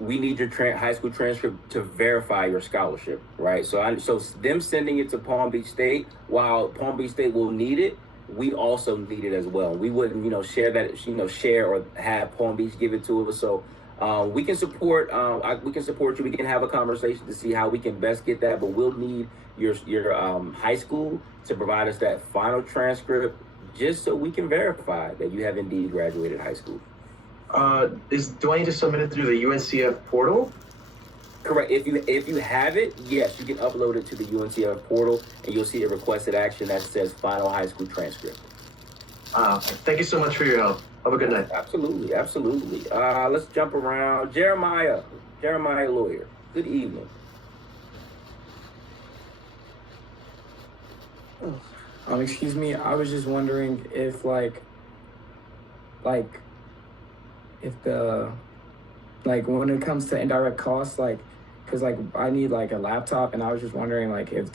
we need your high school transcript to verify your scholarship, right? So them sending it to Palm Beach State, while Palm Beach State will need it, we also need it as well. We wouldn't, share or have Palm Beach give it to us. So we can support you. We can have a conversation to see how we can best get that, but we'll need your high school to provide us that final transcript, just so we can verify that you have indeed graduated high school. Do I need to submit it through the UNCF portal? Correct. If you have it, yes, you can upload it to the UNCF portal, and you'll see a requested action that says final high school transcript. Thank you so much for your help. Have a good night. Absolutely. Let's jump around. Jeremiah Lawyer. Good evening. Excuse me, I was just wondering if when it comes to indirect costs, because I need a laptop, and I was just wondering if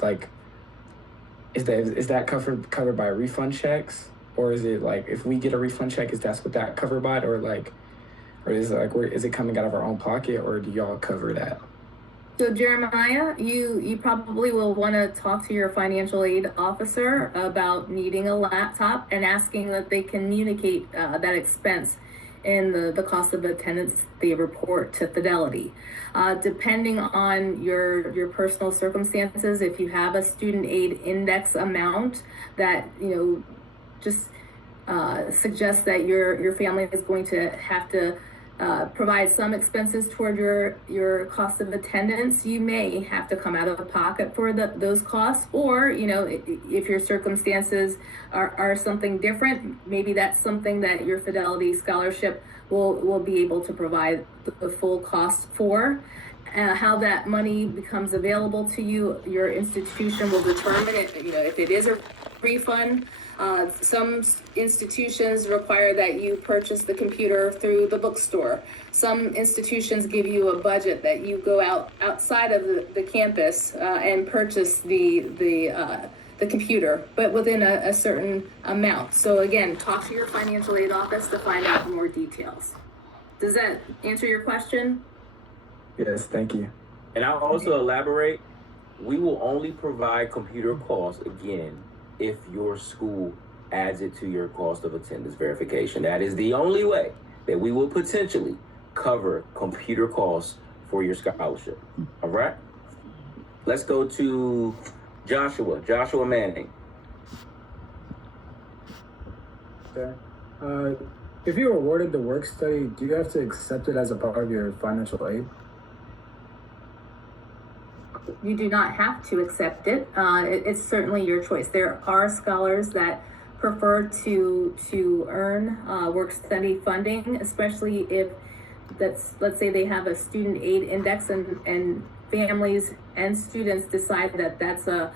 is that covered by refund checks, or is it if we get a refund check, is that covered by it, or is it is it coming out of our own pocket, or do y'all cover that? So Jeremiah, you probably will want to talk to your financial aid officer about needing a laptop and asking that they communicate that expense in the cost of attendance they report to Fidelity. Depending on your personal circumstances, if you have a student aid index amount that just suggests that your family is going to have to provide some expenses toward your cost of attendance, you may have to come out of the pocket for those costs. Or if your circumstances are something different, maybe that's something that your Fidelity scholarship will be able to provide the full cost for. How that money becomes available to you, your institution will determine it. If it is a refund. Some institutions require that you purchase the computer through the bookstore. Some institutions give you a budget that you go outside of the campus and purchase the computer, but within a certain amount. So again, talk to your financial aid office to find out more details. Does that answer your question? Yes, thank you. And I'll also elaborate, we will only provide computer costs, again, if your school adds it to your cost of attendance verification. That is the only way that we will potentially cover computer costs for your scholarship. All right? Let's go to Joshua Manning. Okay. If you're awarded the work study, do you have to accept it as a part of your financial aid? You do not have to accept it. It's certainly your choice. There are scholars that prefer to earn work study funding, especially if let's say they have a student aid index and families and students decide that that's a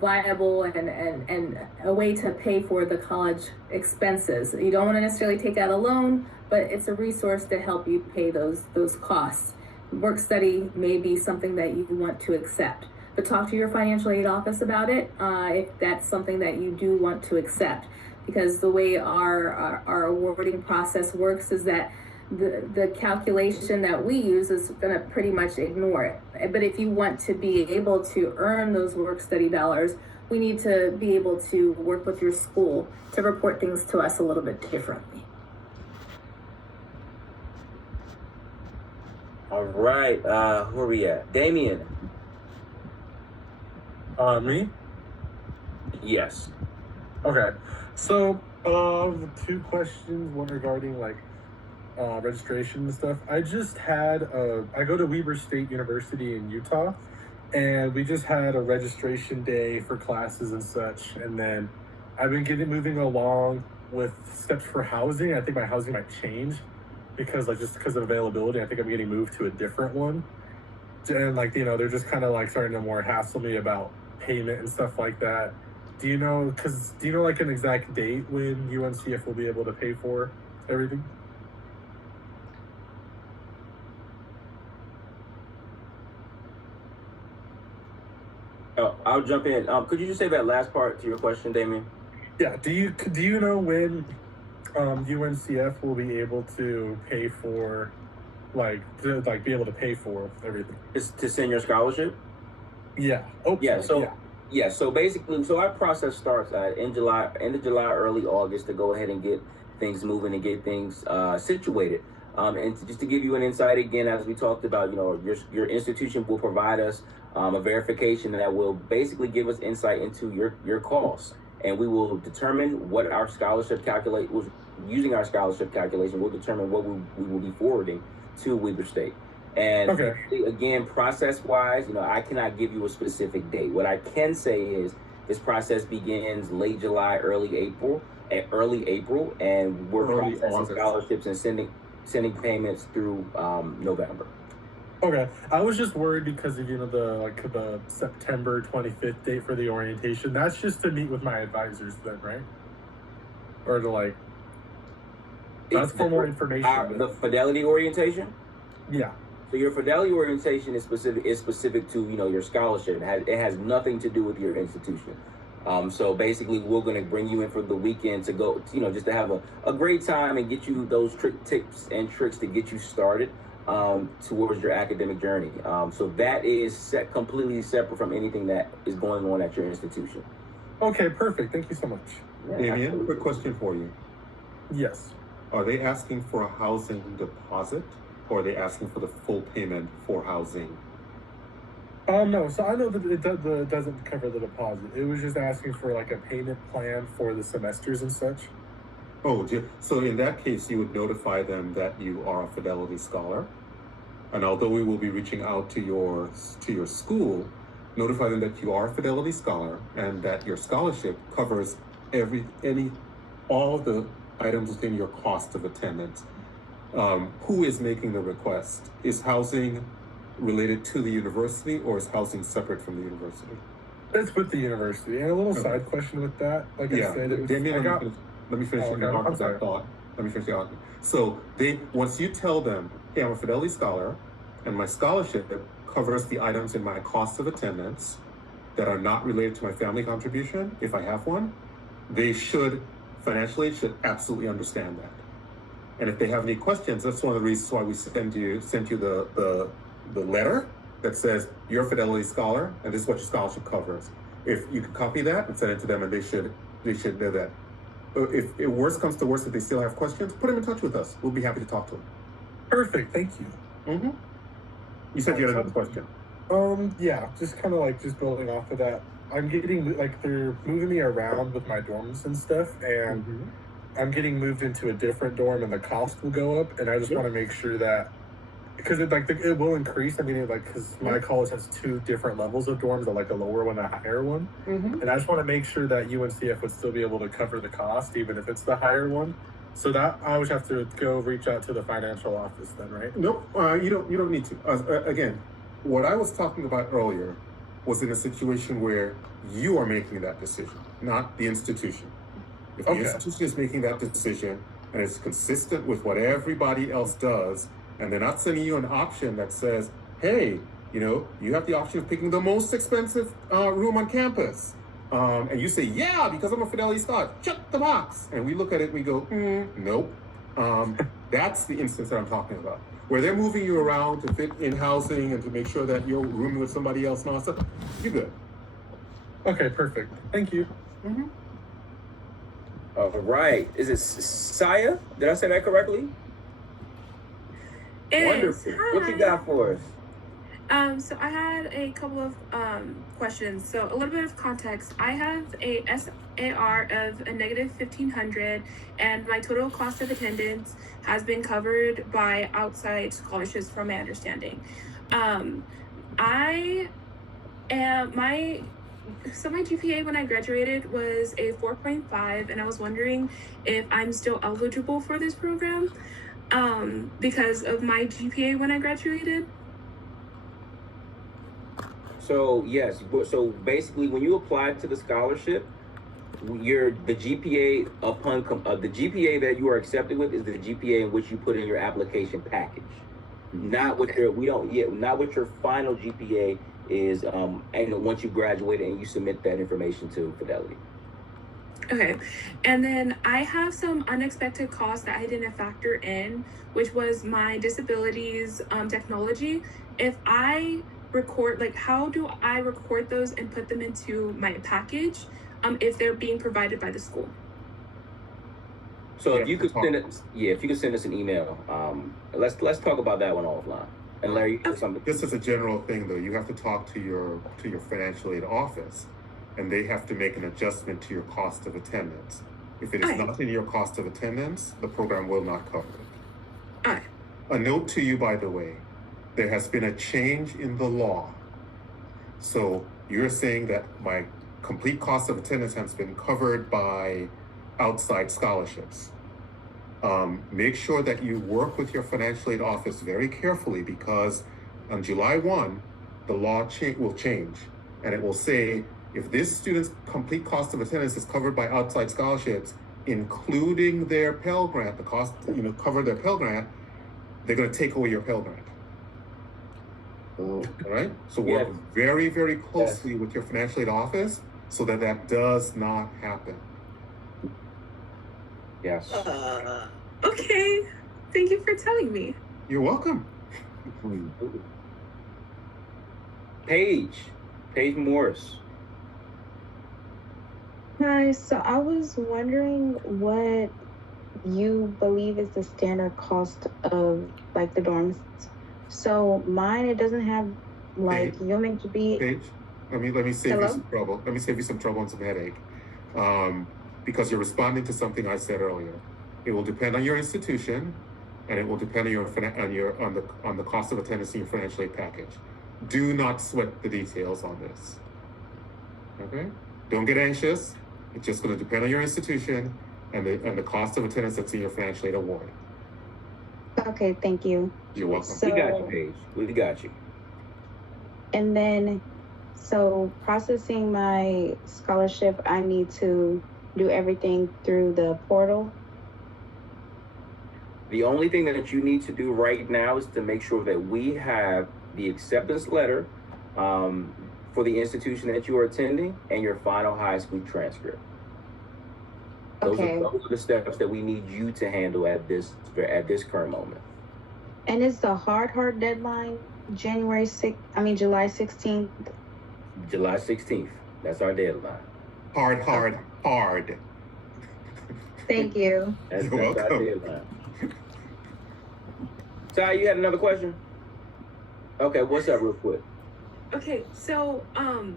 viable and a way to pay for the college expenses. You don't want to necessarily take out a loan, but it's a resource to help you pay those costs. Work study may be something that you want to accept, but talk to your financial aid office about it if that's something that you do want to accept, because the way our awarding process works is that the calculation that we use is going to pretty much ignore it. But if you want to be able to earn those work study dollars, we need to be able to work with your school to report things to us a little bit differently. All right, who are we at? Damien. Me? Yes. Okay. So, two questions. One regarding like registration and stuff. I just had I go to Weber State University in Utah, and we just had a registration day for classes and such. And then I've been moving along with steps for housing. I think my housing might change because because of availability. I think I'm getting moved to a different one. And they're just kind of like starting to more hassle me about payment and stuff like that. Do you know like an exact date when UNCF will be able to pay for everything? Oh, I'll jump in. Could you just say that last part to your question, Damien? Yeah. Do you know when UNCF will be able to pay for be able to pay for everything? Is to send your scholarship? Yeah. So basically, our process starts end of July, early August, to go ahead and get things moving and get things situated. And just to give you an insight again, as we talked about, your institution will provide us a verification that will basically give us insight into your costs, and we will determine what our scholarship using our scholarship calculation, we'll determine what we will be forwarding to Weber State. And again, process-wise, I cannot give you a specific date. What I can say is this process begins late July, early April, and we're processing scholarships and sending payments through November. Okay, I was just worried because of the September 25th date for the orientation. That's just to meet with my advisors then, right? Or to that's for more information. The fidelity orientation? Yeah. So your fidelity orientation is specific to your scholarship. It has nothing to do with your institution. So basically, we're going to bring you in for the weekend to go, just to have a great time and get you those tips and tricks to get you started towards your academic journey. So that is completely separate from anything that is going on at your institution. Okay, perfect. Thank you so much. Damien, quick question for you. Yes. Are they asking for a housing deposit, or are they asking for the full payment for housing? No. So I know that it doesn't cover the deposit. It was just asking for a payment plan for the semesters and such. Oh, so in that case, you would notify them that you are a Fidelity Scholar, and although we will be reaching out to your school, notify them that you are a Fidelity Scholar and that your scholarship covers all the items within your cost of attendance. Who is making the request? Is housing related to the university, or is housing separate from the university? It's with the university. And a little side question with that, I said, Damien, let me finish the thought. Let me finish the argument. So once you tell them, hey, I'm a Fidelity Scholar, and my scholarship covers the items in my cost of attendance that are not related to my family contribution, if I have one, financial aid should absolutely understand that. And if they have any questions, that's one of the reasons why we sent you the letter that says you're a Fidelity Scholar and this is what your scholarship covers. If you can copy that and send it to them, and they should know that. If worst comes to worst, if they still have questions, put them in touch with us. We'll be happy to talk to them. Perfect. Thank you. Mm-hmm. You said you had another question. Yeah, just kind of just building off of that. I'm getting they're moving me around with my dorms and stuff, and I'm getting moved into a different dorm, and the cost will go up. And I just want to make sure that because it will increase. I'm getting because my college has two different levels of dorms, the lower one, and the higher one. And I just want to make sure that UNCF would still be able to cover the cost, even if it's the higher one. So that I would have to go reach out to the financial office then, right? Nope. You don't need to. Again, what I was talking about earlier was in a situation where you are making that decision, not the institution. If the institution is making that decision and it's consistent with what everybody else does, and they're not sending you an option that says, hey, you have the option of picking the most expensive room on campus. And you say, yeah, because I'm a Fidelity Scholar, check the box. And we look at it and we go, nope. That's the instance that I'm talking about, where they're moving you around to fit in housing and to make sure that you're rooming with somebody else and all that stuff. You're good. Okay, perfect. Thank you. Mm-hmm. All right. Is it Saya? Did I say that correctly? Wonderful. What you got for us? So I had a couple of questions. So a little bit of context. I have a SAR of a negative 1,500, and my total cost of attendance has been covered by outside scholarships, from my understanding. My GPA when I graduated was a 4.5, and I was wondering if I'm still eligible for this program because of my GPA when I graduated. So yes, so basically, when you apply to the scholarship, the GPA the GPA that you are accepted with is the GPA in which you put in your application package, not what not what your final GPA is. And once you graduated and you submit that information to Fidelity. Okay, and then I have some unexpected costs that I didn't factor in, which was my disabilities technology. If I record, how do I record those and put them into my package if they're being provided by the school? So if you could send us an email, let's talk about that one offline. And Larry, This is a general thing, though. You have to talk to your financial aid office, and they have to make an adjustment to your cost of attendance. If it is not in your cost of attendance, the program will not cover it. A note to you, by the way, there has been a change in the law. So you're saying that my complete cost of attendance has been covered by outside scholarships. Make sure that you work with your financial aid office very carefully, because on July 1, the law will change, and it will say, if this student's complete cost of attendance is covered by outside scholarships, including their Pell Grant, the cost, cover their Pell Grant, they're going to take away your Pell Grant. All right? So work very, very closely with your financial aid office so that that does not happen. Yes. Okay. Thank you for telling me. You're welcome. Paige Morris. Hi, so I was wondering what you believe is the standard cost of the dorms. So mine, it doesn't have you'll make to be. Paige, let me save you some trouble. Let me save you some trouble and some headache. Because you're responding to something I said earlier. It will depend on your institution, and it will depend on the cost of attendance in your financial aid package. Do not sweat the details on this. Okay? Don't get anxious. It's just going to depend on your institution and the cost of attendance that's in your financial aid award. Okay, thank you. You're welcome. So, we got you, Paige. We got you. And then, so processing my scholarship, I need to do everything through the portal? The only thing that you need to do right now is to make sure that we have the acceptance letter for the institution that you are attending and your final high school transcript. Those are the steps that we need you to handle at this current moment. And is the hard deadline July 16th? July 16th. That's our deadline. Hard. Thank you. That's You're welcome. our deadline. Ty, you had another question? Okay, what's up real quick? Okay, so oh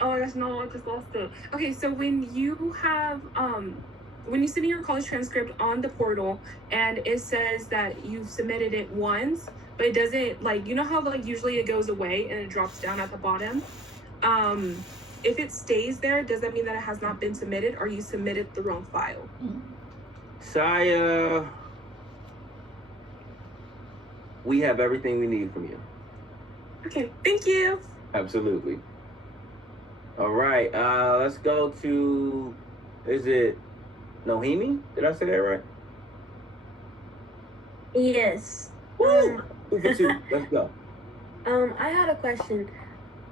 my gosh, no, I just lost it. Okay, so when you have when you send in your college transcript on the portal and it says that you've submitted it once, but it doesn't, you know how usually it goes away and it drops down at the bottom? If it stays there, does that mean that it has not been submitted, or you submitted the wrong file? we have everything we need from you. Okay, thank you. Absolutely. All right, let's go to, is it Nohemi? Did I say that right? Yes. Woo! 2 for 2. Let's go. I had a question.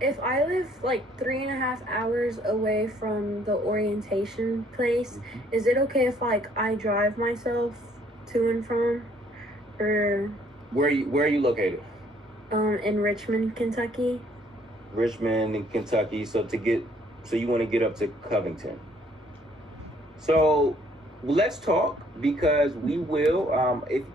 If I live like 3.5 hours away from the orientation place, is it okay if like I drive myself to and from, or Where are you located? in Richmond, Kentucky? Richmond in Kentucky. So you want to get up to Covington. So let's talk, because we will.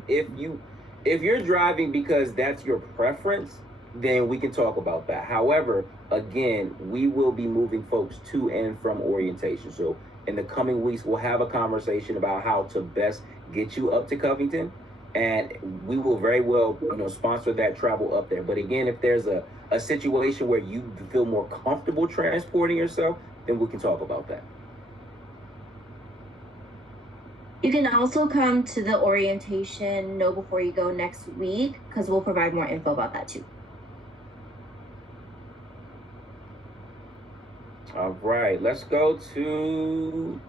If you're driving because that's your preference, then we can talk about that. However, again, we will be moving folks to and from orientation. So in the coming weeks, we'll have a conversation about how to best get you up to Covington, and we will very well, sponsor that travel up there. But again, if there's a situation where you feel more comfortable transporting yourself, then we can talk about that. You can also come to the orientation Know Before You Go next week, because we'll provide more info about that too. All right, let's go to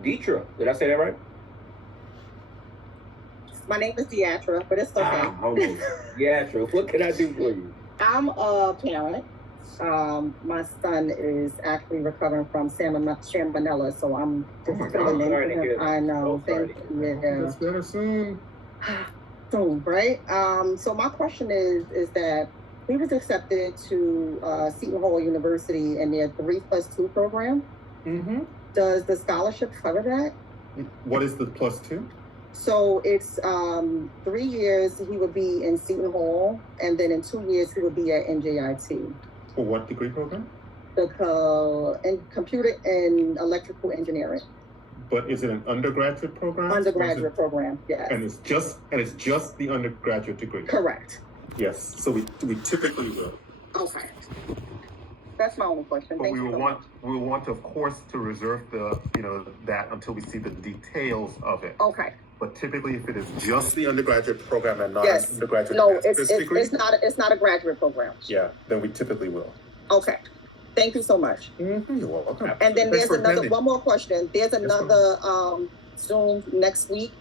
Deetra. Did I say that right? My name is Deatra, but it's okay. Almost. Deatra, what can I do for you? I'm a parent. My son is actually recovering from salmonella, so I'm just filling in for him. I know. Thank you. Yeah. That's better soon. Soon, right? So my question is that he was accepted to Seton Hall University in their 3+2 program. Mm-hmm. Does the scholarship cover that? What is the +2? So it's 3 years he would be in Seton Hall, and then in 2 years he would be at NJIT. For what degree program? In computer and electrical engineering. But is it an undergraduate program? Undergraduate program, yes. And it's just the undergraduate degree. Correct. Yes. So we typically will. Okay. That's my only question. But Thank we you will so want much. we will want, of course, to reserve that until we see the details of it. Okay. But typically, if it is just the undergraduate program and not Yes. an undergraduate No, master's degree, it's not a graduate program. yeah, then we typically will. Okay. Thank you so much. Mm-hmm. You're welcome. And then Thanks there's for another attending. one more question. There's another Zoom next week.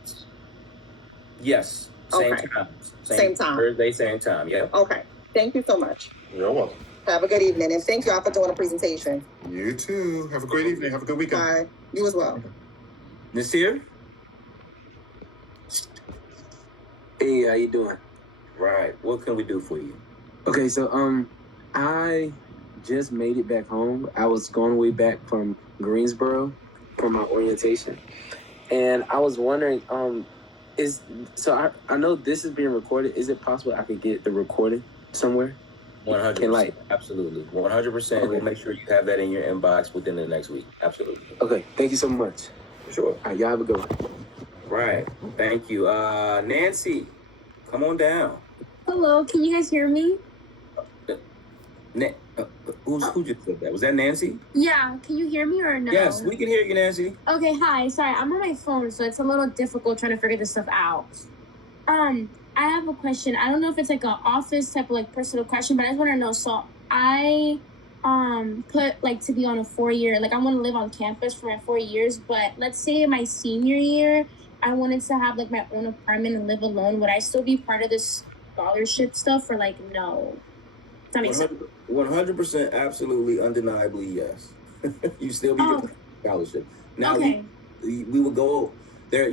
Yes. Same Okay. time. Same time. Thursday, same time. Yeah. Okay. Thank you so much. You're welcome. Have a good evening, and thank you all for doing the presentation. You too. Have a great evening. Have a good weekend. Bye. You as well. Nasir? Hey, how you doing? Right. What can we do for you? Okay, so I just made it back home. I was going way back from Greensboro for my orientation, and I was wondering, I know this is being recorded. Is it possible I could get the recording somewhere? 100%. Absolutely. 100%. Okay. We'll make sure you have that in your inbox within the next week. Absolutely. Okay, thank you so much. Sure. All right, y'all have a good one. Right. Thank you. Nancy, come on down. Hello, can you guys hear me? Who just said that? Was that Nancy? Yeah, can you hear me or no? Yes, we can hear you, Nancy. Okay, hi. Sorry, I'm on my phone, so it's a little difficult trying to figure this stuff out. I have a question. I don't know if it's like an office type of like personal question, but I just want to know. So I put like to be on a 4-year, like I want to live on campus for my 4 years, but let's say my senior year, I wanted to have like my own apartment and live alone. Would I still be part of this scholarship stuff, or like no? Does that make sense? 100%, absolutely, undeniably, yes. You still be the scholarship. Now, Okay. we will go there,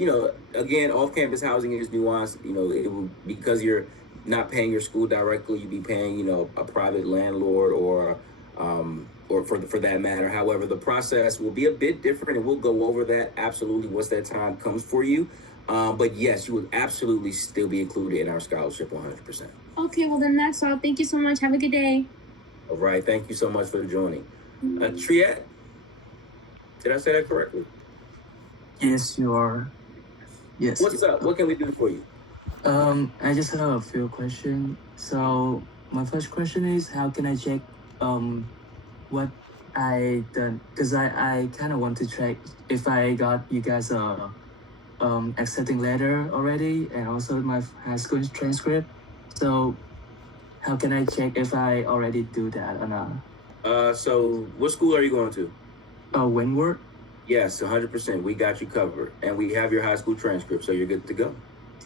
again, off-campus housing is nuanced. It will, because you're not paying your school directly, you'd be paying, a private landlord or for that matter. However, the process will be a bit different, and we'll go over that absolutely once that time comes for you. But yes, you will absolutely still be included in our scholarship 100%. Okay, well then that's all. Thank you so much. Have a good day. All right, thank you so much for joining. Triet, did I say that correctly? Yes, you are. Yes. What's up? What can we do for you? I just have a few questions. So my first question is, how can I check what I done? Because I kind of want to check if I got you guys accepting letter already, and also my high school transcript. So how can I check if I already do that or not? So what school are you going to? Windward. Yes, 100%. We got you covered, and we have your high school transcript, so you're good to go.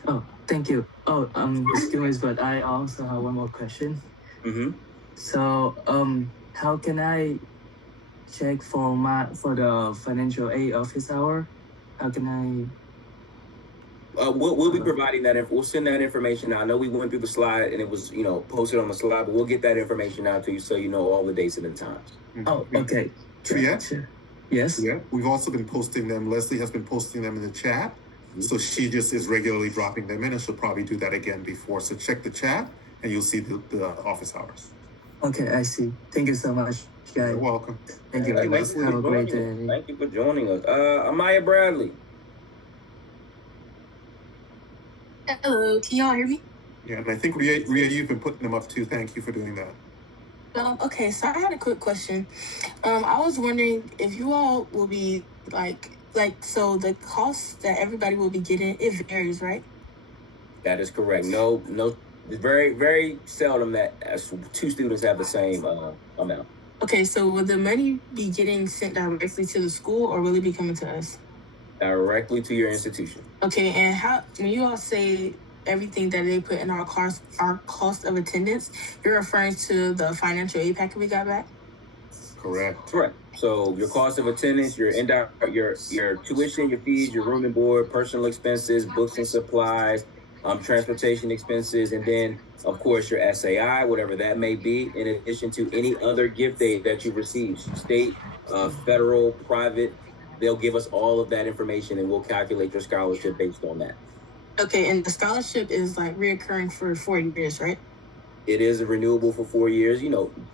Oh, thank you. Oh, excuse me, but I also have one more question. Mm-hmm. So, how can I check for the financial aid office hour? How can I? We'll be providing that. We'll send that information out. I know we went through the slide and it was, posted on the slide, but we'll get that information out to you so you know all the dates and the times. Oh, okay. Triette? Yes. Yeah. We've also been posting them. Leslie has been posting them in the chat. So she just is regularly dropping them in, and she'll probably do that again before. So check the chat and you'll see the office hours. Okay, I see. Thank you so much, guys. You're welcome. Thank you. Have a great day. Thank you for joining us. Amaya Bradley. Hello, can y'all hear me? Yeah, and I think Ria, you've been putting them up too. Thank you for doing that. Okay, so I had a quick question. I was wondering if you all will be so the cost that everybody will be getting, it varies, right? That is correct. No, very, very seldom that two students have the same amount. Okay, so will the money be getting sent directly to the school, or will it be coming to us? Directly to your institution. Okay, and when you all say everything that they put in our cost of attendance, you're referring to the financial aid packet we got back? Correct. So your cost of attendance, your tuition, your fees, your room and board, personal expenses, books and supplies, transportation expenses, and then of course your SAI, whatever that may be, in addition to any other gift aid that you receive, state, federal, private. They'll give us all of that information and we'll calculate your scholarship based on that. Okay, and the scholarship is reoccurring for 4 years, right? It is renewable for 4 years,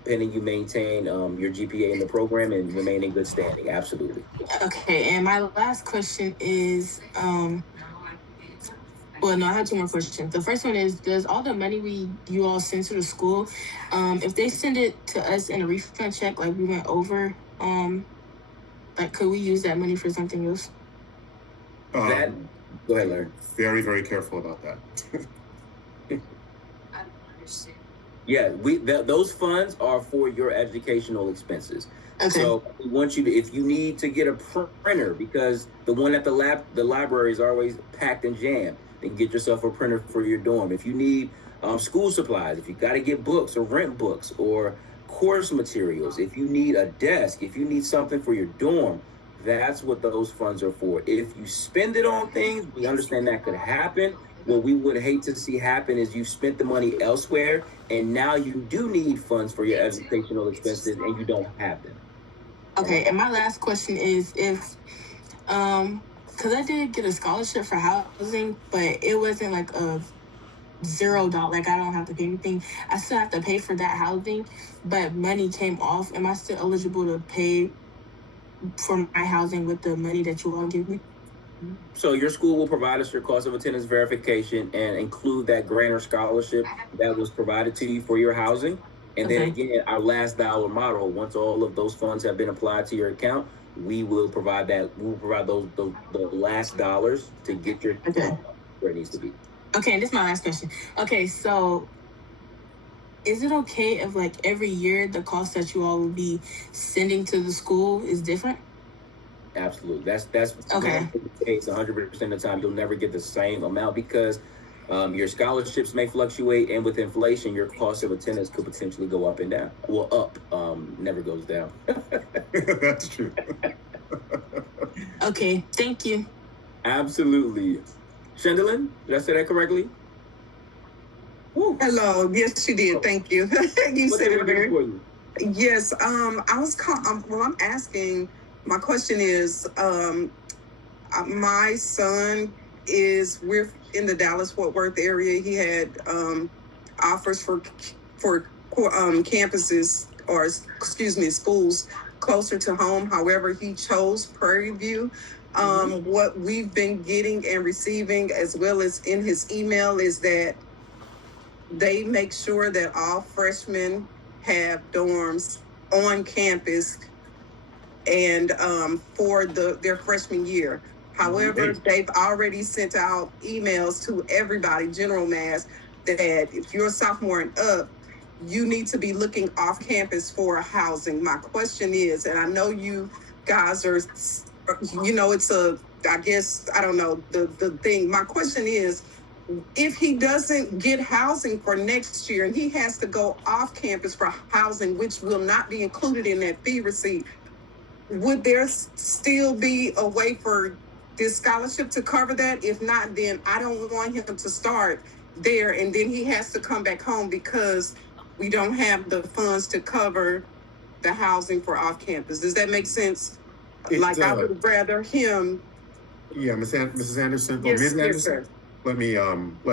pending you maintain your GPA in the program and remain in good standing. Absolutely. Okay, and my last question is, I have two more questions. The first one is, does all the money you all send to the school, if they send it to us in a refund check like we went over, could we use that money for something else? Go ahead, Larry. Very, very careful about that. Yeah, those funds are for your educational expenses. Okay. So we want you to, if you need to get a printer, because the one at the library is always packed and jammed, then get yourself a printer for your dorm. If you need school supplies, if you got to get books or rent books or course materials, if you need a desk, if you need something for your dorm, that's what those funds are for. If you spend it on things, we understand that could happen. What we would hate to see happen is you spent the money elsewhere and now you do need funds for your educational expenses and you don't have them. Okay, and my last question is if, because I did get a scholarship for housing, but it wasn't a $0, I don't have to pay anything. I still have to pay for that housing, but money came off. Am I still eligible to pay for my housing with the money that you all give me? So your school will provide us your cost of attendance verification and include that grant or scholarship that was provided to you for your housing. And then again, our last dollar model, once all of those funds have been applied to your account, we will provide that. We will provide the last dollars to get your where it needs to be. Okay, and this is my last question. Okay, so is it okay if every year the cost that you all will be sending to the school is different? Absolutely. That's okay. The case 100% of the time. You'll never get the same amount because your scholarships may fluctuate, and with inflation, your cost of attendance could potentially go up and down. Well, up never goes down. That's true. Okay, thank you. Absolutely. Shendelin, did I say that correctly? Woo. Hello. Yes, you did. Thank you. You what said it very. For you? Yes. I was. I'm asking. My question is, my son we're in the Dallas-Fort Worth area. He had offers for campuses, or schools closer to home. However, he chose Prairie View. What we've been getting and receiving, as well as in his email, is that they make sure that all freshmen have dorms on campus and for their freshman year. However, Great. they've already sent out emails to everybody, general mass, that if you're a sophomore and up, you need to be looking off campus for housing. My question is, and I know you guys are, it's I guess, I don't know, the thing. My question is, if he doesn't get housing for next year and he has to go off campus for housing, which will not be included in that fee receipt, would there still be a way for this scholarship to cover that? If not, then I don't want him to start there and then he has to come back home because we don't have the funds to cover the housing for off campus. Does that make sense? I would rather him. Yeah, Mrs. Anderson. Yes, Ms. yes, Anderson. sir. Let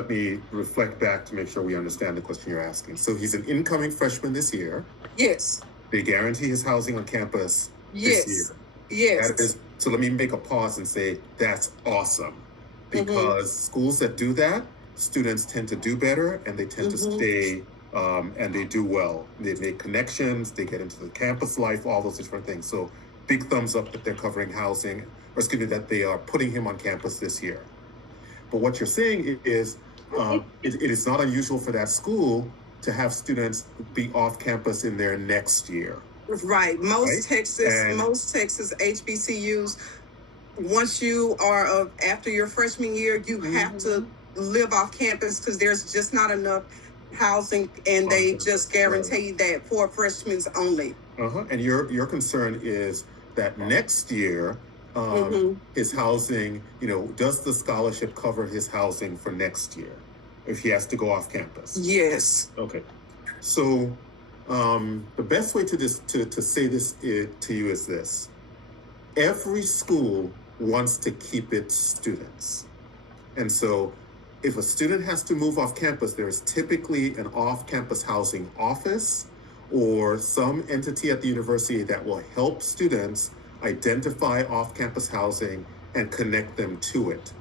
me reflect back to make sure we understand the question you're asking. So he's an incoming freshman this year. Yes. They guarantee his housing on campus Yes. this year. Yes. So let me make a pause and say that's awesome. Because schools that do that, students tend to do better and they tend to stay and they do well. They make connections, they get into the campus life, all those different things. So big thumbs up that they're covering housing, or excuse me, that they are putting him on campus this year. But what you're saying is, it is not unusual for that school to have students be off campus in their next year. Right. Most Texas HBCUs, once you are after your freshman year, you have to live off campus because there's just not enough housing, and they just guarantee that for freshmen only. And your concern is that next year, his housing, does the scholarship cover his housing for next year if he has to go off campus? Yes. Okay. So the best way to say this to you is this. Every school wants to keep its students. And so if a student has to move off campus, there is typically an off-campus housing office or some entity at the university that will help students identify off-campus housing and connect them to it.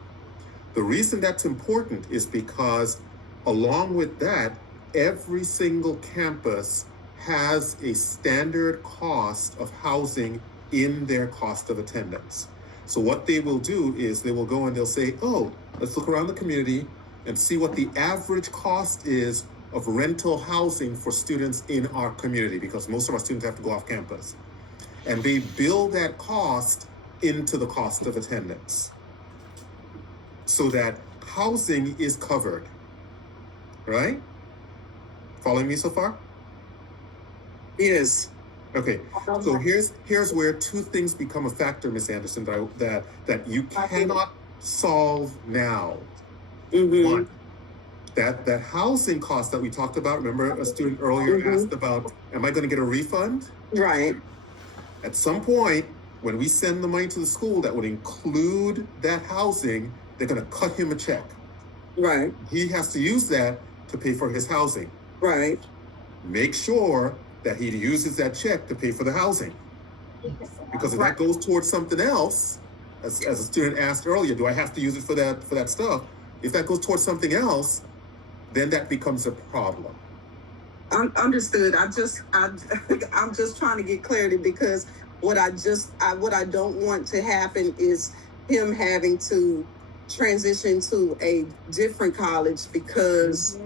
The reason that's important is because along with that, every single campus has a standard cost of housing in their cost of attendance. So what they will do is they will go and they'll say, let's look around the community and see what the average cost is of rental housing for students in our community, because most of our students have to go off campus. And they build that cost into the cost of attendance so that housing is covered, right? Following me so far? Yes. Okay, so here's where two things become a factor, Ms. Anderson, that you cannot solve now. One, that housing cost that we talked about, remember a student earlier asked about, am I going to get a refund? Right. At some point, when we send the money to the school that would include that housing, they're going to cut him a check. Right. He has to use that to pay for his housing. Right. Make sure that he uses that check to pay for the housing. Because if that goes towards something else, as a student asked earlier, do I have to use it for that stuff? If that goes towards something else, then that becomes a problem. Understood. I'm just trying to get clarity, because what I don't want to happen is him having to transition to a different college because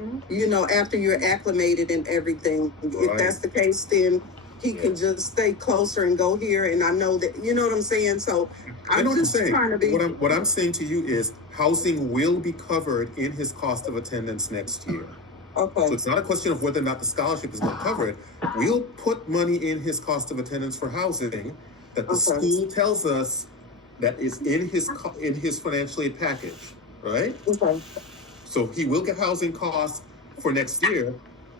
after you're acclimated and everything. If that's the case, then he can just stay closer and go here. And I know that, you know what I'm saying? So I'm just trying to be. What I'm saying to you is housing will be covered in his cost of attendance next year. Okay. So it's not a question of whether or not the scholarship is going to cover it. We'll put money in his cost of attendance for housing that the school tells us that is in his financial aid package, right? Okay. So he will get housing costs for next year.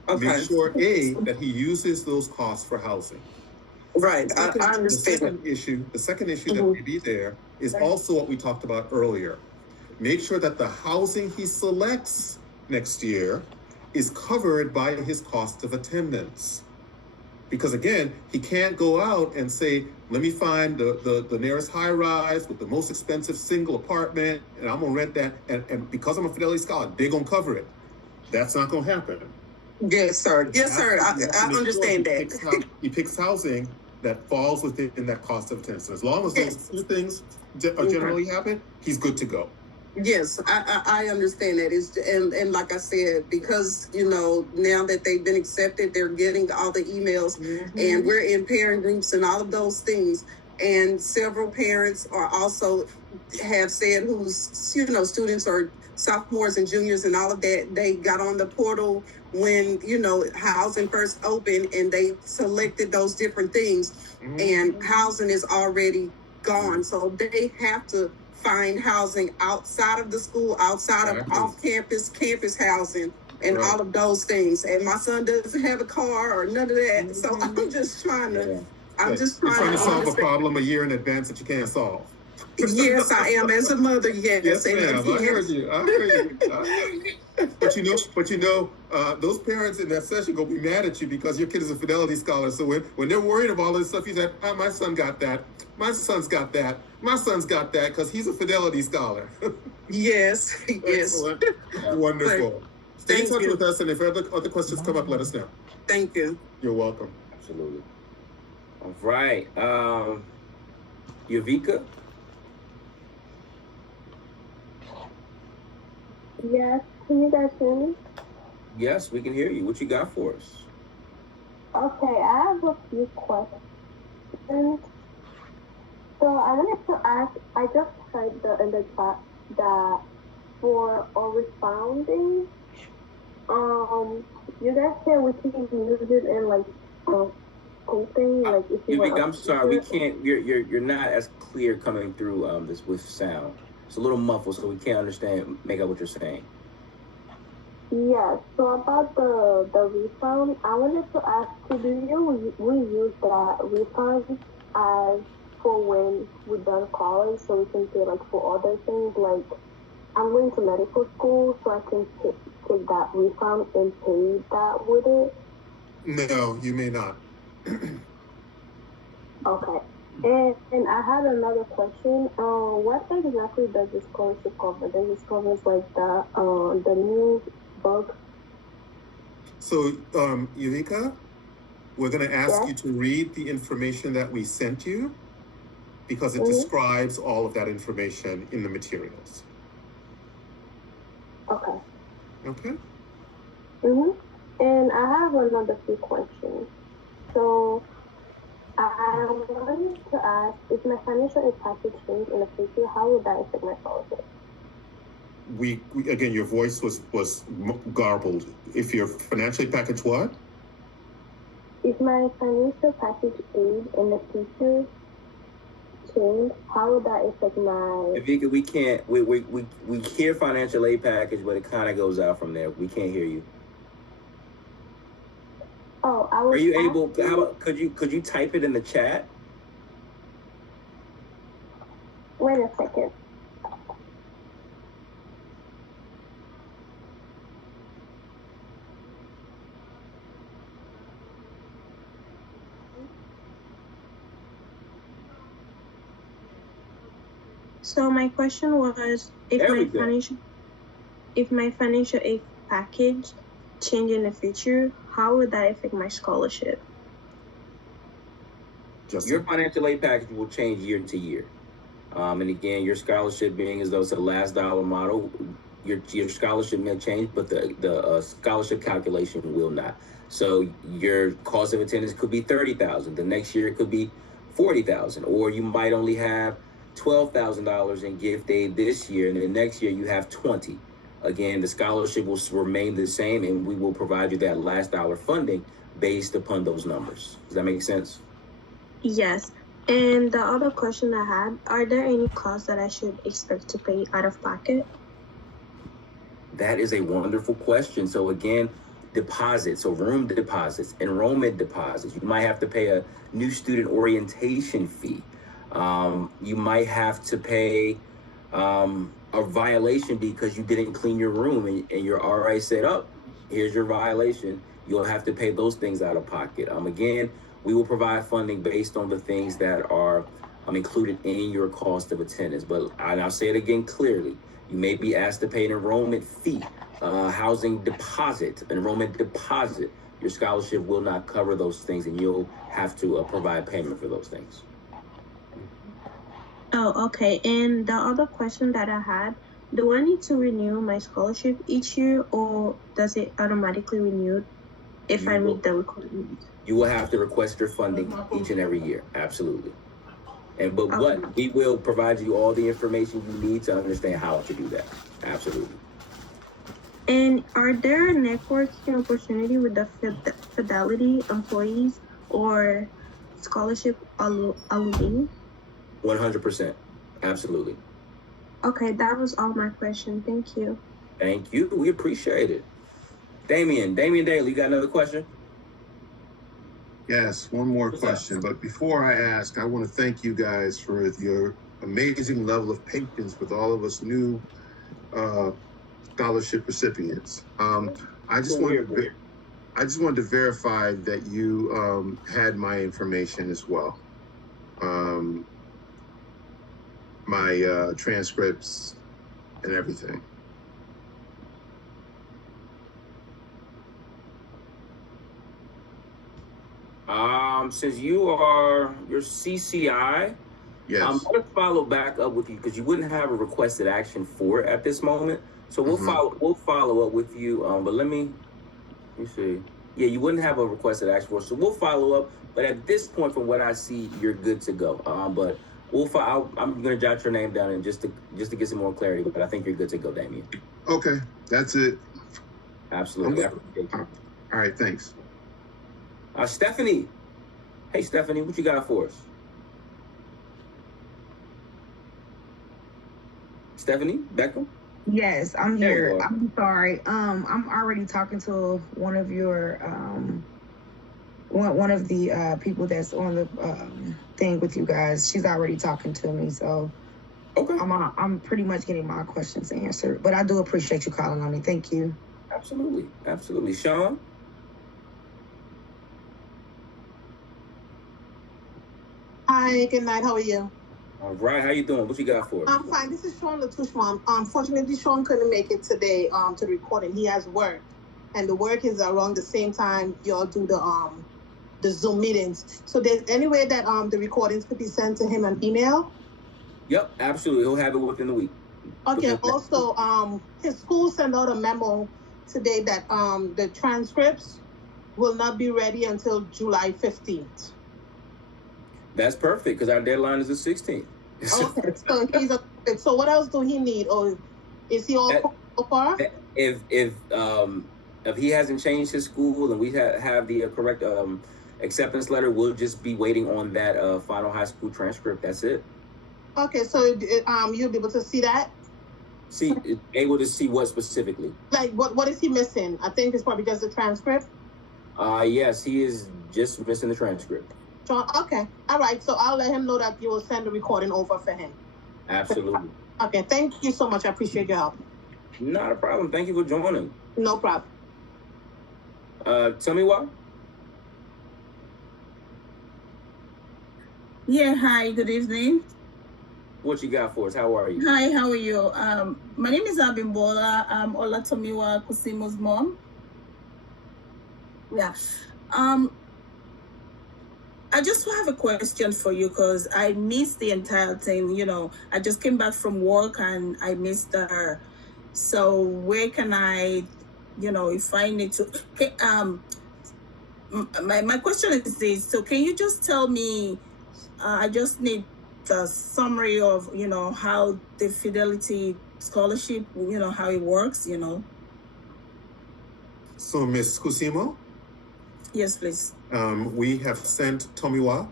Okay. Make sure that he uses those costs for housing. Right. I understand. The second issue that may be there is also what we talked about earlier. Make sure that the housing he selects next year is covered by his cost of attendance. Because again, he can't go out and say, let me find the nearest high rise with the most expensive single apartment, and I'm gonna rent that, and because I'm a Fidelity Scholar, they're gonna cover it. That's not gonna happen. Yes, sir. Yes, sir. I understand that. He picks housing that falls within that cost of attendance. So as long as those two things generally happen, he's good to go. Yes, I understand that. And like I said, because now that they've been accepted, they're getting all the emails, and we're in parent groups and all of those things. And several parents are also have said whose students are sophomores and juniors and all of that. They got on the portal when housing first opened, and they selected those different things, and housing is already gone, so they have to find housing outside of the school, outside of off-campus, campus housing, and all of those things. And my son doesn't have a car or none of that, so I'm just trying to. I'm just trying to solve a problem a year in advance that you can't solve. Yes, I am as a mother. Yes, ma'am. I heard you. But those parents in that session gonna be mad at you because your kid is a Fidelity Scholar. So when they're worried about all this stuff, you said, my son got that. My son's got that. My son's got that because he's a Fidelity Scholar. Yes. Excellent. Wonderful. Stay in touch with us, and if other questions come up, let us know. Thank you. You're welcome. Absolutely. All right. Yavika? Yes, can you guys hear me? Yes, we can hear you. What you got for us? Okay, I have a few questions. So I wanted to ask, I just heard in the chat that for overfounding, you guys say we can use it in like school thing, like if you Yavika, I'm sorry, we can't. You're not as clear coming through this with sound. It's a little muffled, so we can't make out what you're saying. Yeah, so about the refund, I wanted to ask you, we use that refund as for when we're done college, so we can pay like for other things, like I'm going to medical school, so I can take that refund and pay that with it? No, you may not. Okay. And I had another question. What exactly does the scholarship cover? Does it cover like the new book? So, Yuvika, we're going to ask you to read the information that we sent you because it describes all of that information in the materials. Okay. Okay. And I have another few questions. So I wanted to ask, if my financial aid package changed in the future, how would that affect my scholarship? We again, your voice was garbled. If your financial aid package what? If my financial package aid in the future change, how would that affect my? Yavika, we can't. We hear financial aid package, but it kind of goes out from there. We can't hear you. Oh, I was. Are you able? How about, could you type it in the chat? Wait a second. So my question was, if my financial aid package change in the future, how would that affect my scholarship? Your financial aid package will change year to year. And again, your scholarship being as though it's a last dollar model, your scholarship may change, but the scholarship calculation will not. So your cost of attendance could be $30,000. The next year it could be $40,000, or you might only have $12,000 in gift aid this year, and the next year you have $20,000. Again, the scholarship will remain the same, and we will provide you that last dollar funding based upon those numbers. Does that make sense? Yes. And the other question I had, are there any costs that I should expect to pay out of pocket? That is a wonderful question. So again, deposits, so room deposits, enrollment deposits. You might have to pay a new student orientation fee. You might have to pay a violation because you didn't clean your room and your RA said, oh, here's your violation. You'll have to pay those things out of pocket. Again, we will provide funding based on the things that are included in your cost of attendance. But I'll say it again clearly. You may be asked to pay an enrollment fee housing deposit, enrollment deposit, your scholarship will not cover those things, and you'll have to provide payment for those things. Oh, okay. And the other question that I had, do I need to renew my scholarship each year, or does it automatically renew if I meet the requirements? You will have to request your funding each and every year. Absolutely. But we will provide you all the information you need to understand how to do that. Absolutely. And are there networking opportunity with the Fidelity employees or scholarship alumni? 100%. Absolutely. Okay, that was all my question. Thank you. Thank you. We appreciate it. Damian Daly, you got another question? Yes, one more question. But before I ask, I want to thank you guys for your amazing level of patience with all of us new scholarship recipients. I just wanted to verify that you had my information as well. My transcripts and everything. Since you're CCI, yes. I'm going to follow back up with you because you wouldn't have a requested action for it at this moment. So we'll follow up with you. But let me see. Yeah, you wouldn't have a requested action for it. So we'll follow up. But at this point, from what I see, you're good to go. But I'm going to jot your name down and just to get some more clarity. But I think you're good to go, Damian. Okay, that's it. Absolutely. All right, thanks. Stephanie. Hey, Stephanie, what you got for us? Stephanie Beckham? Yes, I'm here. I'm sorry. I'm already talking to one of your one of the people that's on the thing with you guys. She's already talking to me, so okay. I'm pretty much getting my questions answered. But I do appreciate you calling on me. Thank you. Absolutely. Sean? Hi, good night. How are you? All right, how you doing? What you got for us? I'm fine. This is Sean Latouche, Mom. Unfortunately, Sean couldn't make it today to the recording. He has work, and the work is around the same time y'all do the Zoom meetings. So there's any way that the recordings could be sent to him an email? Yep, absolutely. He'll have it within the week. Okay. Also, his school sent out a memo today that the transcripts will not be ready until July 15th. That's perfect because our deadline is the 16th. Okay, so what else do he need, or is he all so far? If he hasn't changed his school and we have the correct acceptance letter, we'll just be waiting on that final high school transcript. That's it. Okay, so you'll be able to see that. Able to see what specifically? Like what is he missing? I think it's probably just the transcript. Yes, he is just missing the transcript. Okay. All right. So I'll let him know that you will send the recording over for him. Absolutely. Okay. Thank you so much. I appreciate your help. Not a problem. Thank you for joining. No problem. Tell me what? Yeah. Hi. Good evening. What you got for us? How are you? Hi. How are you? My name is Abimbola. I'm Olatomiwa Kusimo's mom. Yeah. I just have a question for you because I missed the entire thing. You know, I just came back from work and I missed her. So where can I, if I need to, my question is this. So can you just tell me, I just need the summary of, how the Fidelity Scholarship, how it works, So Ms. Kusimo? Yes, please. We have sent Tomiwa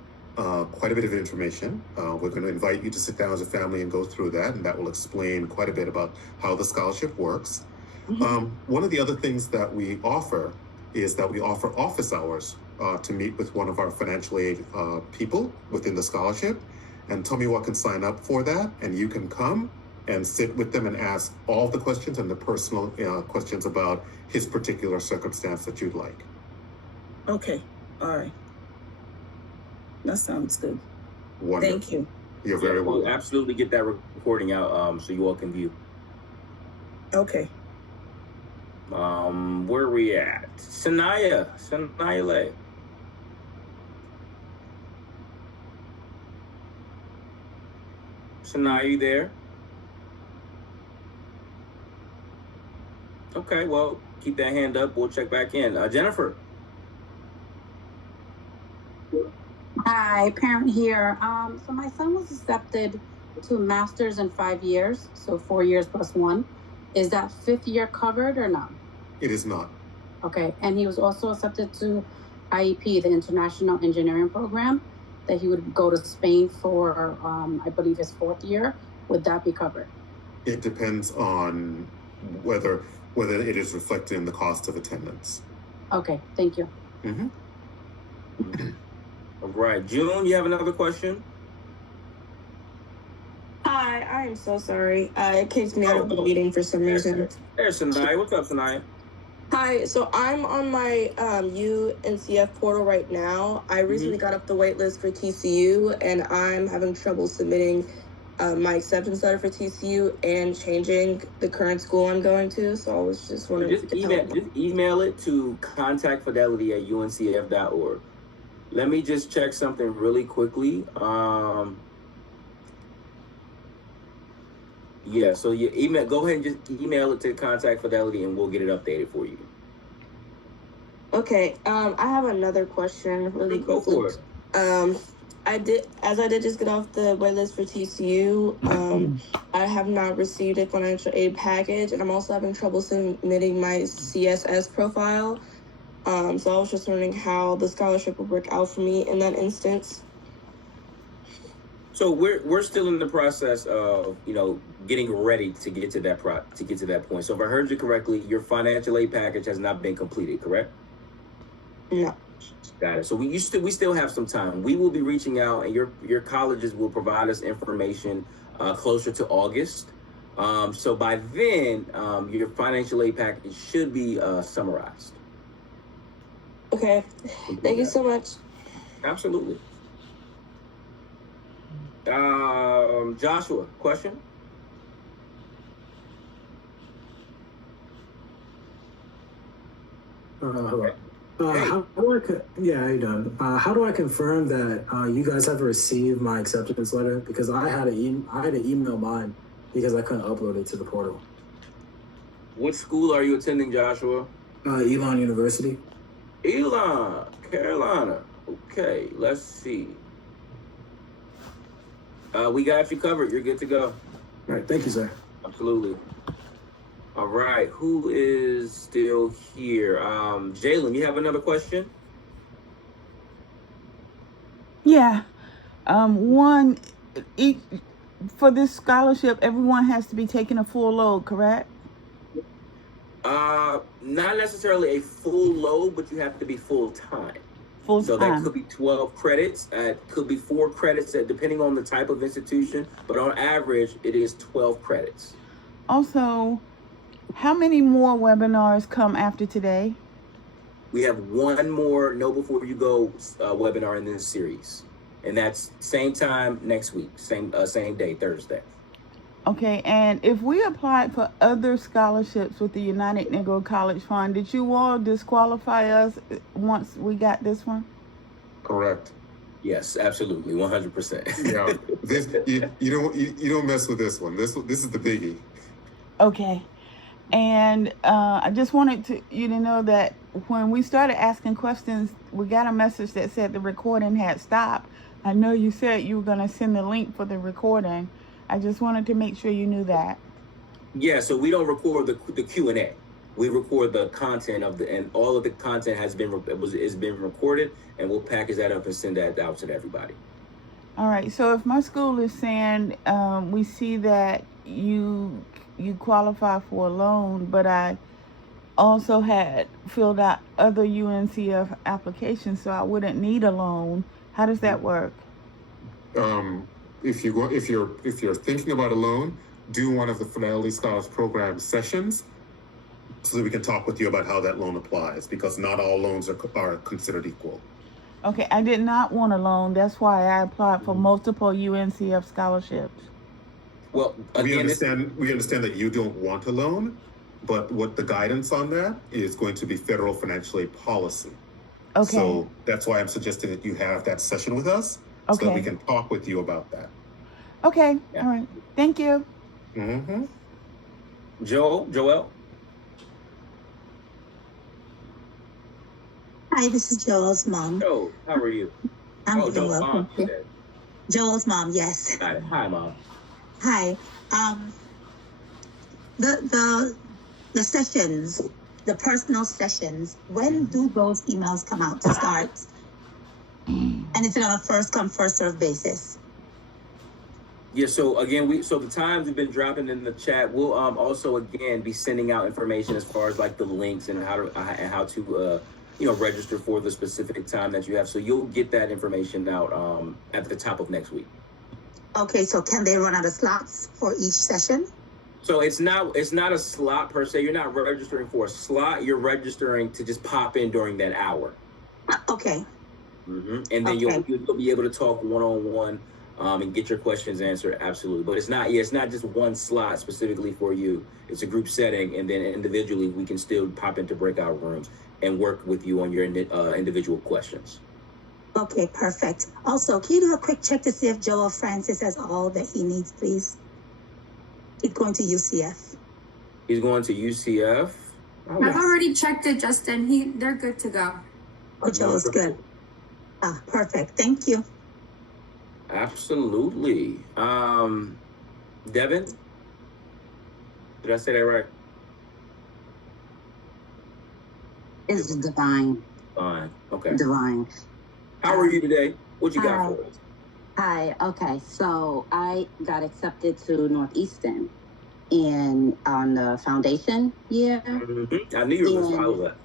quite a bit of information. We're going to invite you to sit down as a family and go through that, and that will explain quite a bit about how the scholarship works. One of the other things that we offer is that we offer office hours to meet with one of our financial aid people within the scholarship, and Tomiwa can sign up for that, and you can come and sit with them and ask all the questions and the personal questions about his particular circumstance that you'd like. Okay. All right. That sounds good. Wonderful. Thank you. You're very welcome. We'll absolutely get that recording out so you all can view. Okay. Where are we at? Sanaya Lay. Sanaya, you there? Okay, well, keep that hand up. We'll check back in. Jennifer. Hi, parent here. So my son was accepted to master's in 5 years, so 4 years plus 1. Is that 5th year covered or not? It is not. Okay, and he was also accepted to IEP, the International Engineering Program, that he would go to Spain for, I believe, his 4th year. Would that be covered? It depends on whether it is reflected in the cost of attendance. Okay, thank you. All right, June, you have another question? Hi, I am so sorry. It kicked me out of the meeting for some reason. There's Sanaya. What's up, Sanaya? Hi, so I'm on my UNCF portal right now. I recently got off the wait list for TCU, and I'm having trouble submitting my acceptance letter for TCU and changing the current school I'm going to. So I was just wondering if you could help me. Just email it to contactfidelity@uncf.org. Let me just check something really quickly. Yeah, so you email. Go ahead and just email it to Contact Fidelity, and we'll get it updated for you. Okay. I have another question really quickly. Go for it. I did just get off the waitlist for TCU. I have not received a financial aid package, and I'm also having trouble submitting my CSS profile. So I was just wondering how the scholarship would work out for me in that instance. So we're still in the process of getting ready to get to that point. So if I heard you correctly, your financial aid package has not been completed, correct? No. Got it. So we still have some time. We will be reaching out, and your colleges will provide us information closer to August. So by then, your financial aid package should be summarized. Okay. Thank you so much. Absolutely. Joshua, question? Hello. How do how you doing? How do I confirm that you guys have received my acceptance letter? Because I had to email mine because I couldn't upload it to the portal. What school are you attending, Joshua? Elon University. Elon, Carolina. Okay, let's see. We got you covered. You're good to go. All right, thank you, sir. Absolutely. All right, who is still here? Jalen, you have another question? Yeah. For this scholarship, everyone has to be taking a full load, correct? Not necessarily a full load, but you have to be full time. So that could be 12 credits. It could be 4 credits, depending on the type of institution. But on average, it is 12 credits. Also, how many more webinars come after today? We have one more Know Before You Go webinar in this series. And that's same time next week, same day, Thursday. Okay, and if we applied for other scholarships with the United Negro College Fund, did you all disqualify us once we got this one? Correct. Yes, absolutely, 100%. Yeah, this you don't mess with this one. This is the biggie. Okay, and I just wanted you to know that when we started asking questions, we got a message that said the recording had stopped. I know you said you were going to send the link for the recording. I just wanted to make sure you knew that. Yeah, so we don't record the Q&A. We record the content and all of the content has been recorded, and we'll package that up and send that out to everybody. All right. So if my school is saying we see that you qualify for a loan, but I also had filled out other UNCF applications, so I wouldn't need a loan. How does that work? If you're thinking about a loan, do one of the Fidelity Scholars Program sessions so that we can talk with you about how that loan applies, because not all loans are considered equal. Okay, I did not want a loan. That's why I applied for multiple UNCF scholarships. Well, again, we understand that you don't want a loan, but what the guidance on that is going to be federal financial aid policy. Okay. So that's why I'm suggesting that you have that session with us so that we can talk with you about that. Okay. Yeah. All right. Thank you. Mm-hmm. Joel? Hi, this is Joel's mom. Joe, how are you? I'm Joel's doing well. mom, Thank you. Joel's mom, yes. Hi, Mom. Hi. The sessions, the personal sessions, when do those emails come out to start? And is it on a first come, first served basis? Yeah, so again, the times we've been dropping in the chat. We'll also again be sending out information as far as like the links and how to register for the specific time that you have. So you'll get that information out at the top of next week. Okay, so can they run out of slots for each session? So it's not a slot per se. You're not registering for a slot. You're registering to just pop in during that hour. Okay. Mm-hmm. And then you'll be able to talk one-on-one and get your questions answered. Absolutely. But it's not just one slot specifically for you. It's a group setting, and then individually we can still pop into breakout rooms and work with you on your individual questions. Okay, perfect. Also, can you do a quick check to see if Joel Francis has all that he needs, please? He's going to UCF. He's going to UCF? Oh, I've already checked it, Justin. They're good to go. Oh, Joel's good. Ah, perfect. Thank you. Absolutely. Devin? Did I say that right? It's Divine. Fine. Okay. Divine. How are you today? What you got for us? Hi. Okay. So I got accepted to Northeastern on the foundation year. Mm-hmm. I knew you were going to follow that.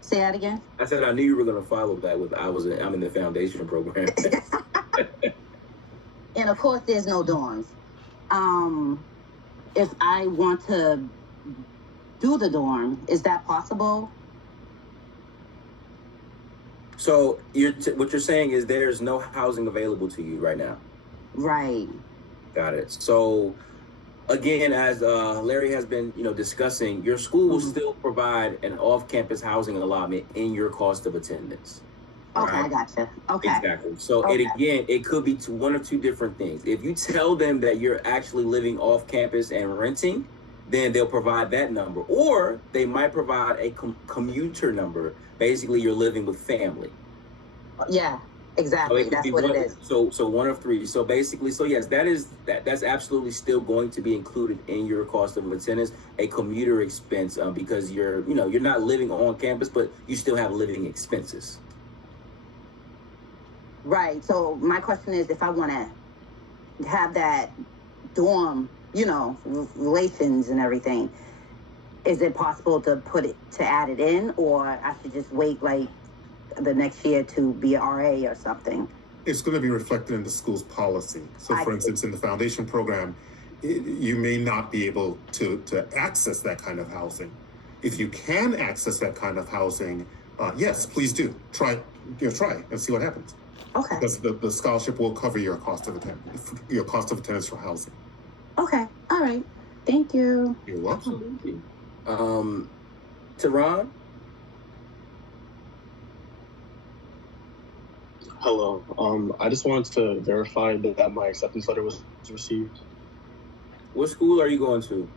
Say that again? I said I knew you were going to follow that with I'm in the foundation program. And of course, there's no dorms. If I want to do the dorm, is that possible? So what you're saying is there's no housing available to you right now. Right. Got it. So again, as Larry has been discussing, your school will still provide an off-campus housing allotment in your cost of attendance. Okay, I gotcha. Okay. Exactly. So it could be one of two different things. If you tell them that you're actually living off campus and renting, then they'll provide that number, or they might provide a commuter number. Basically, you're living with family. Yeah, exactly. So that's what it is. So one of three. So basically, yes, that's absolutely still going to be included in your cost of attendance, a commuter expense, because you're not living on campus, but you still have living expenses. Right. So my question is, if I want to have that dorm, relations and everything, is it possible to add it in, or I should just wait like the next year to be an RA or something? It's going to be reflected in the school's policy. So for instance, in the foundation program, you may not be able to access that kind of housing. If you can access that kind of housing, yes, please do. Try and see what happens. Okay. Because the scholarship will cover your cost of attendance for housing. Okay. All right. Thank you. You're welcome. Tehran? Hello. I just wanted to verify that my acceptance letter was received. What school are you going to?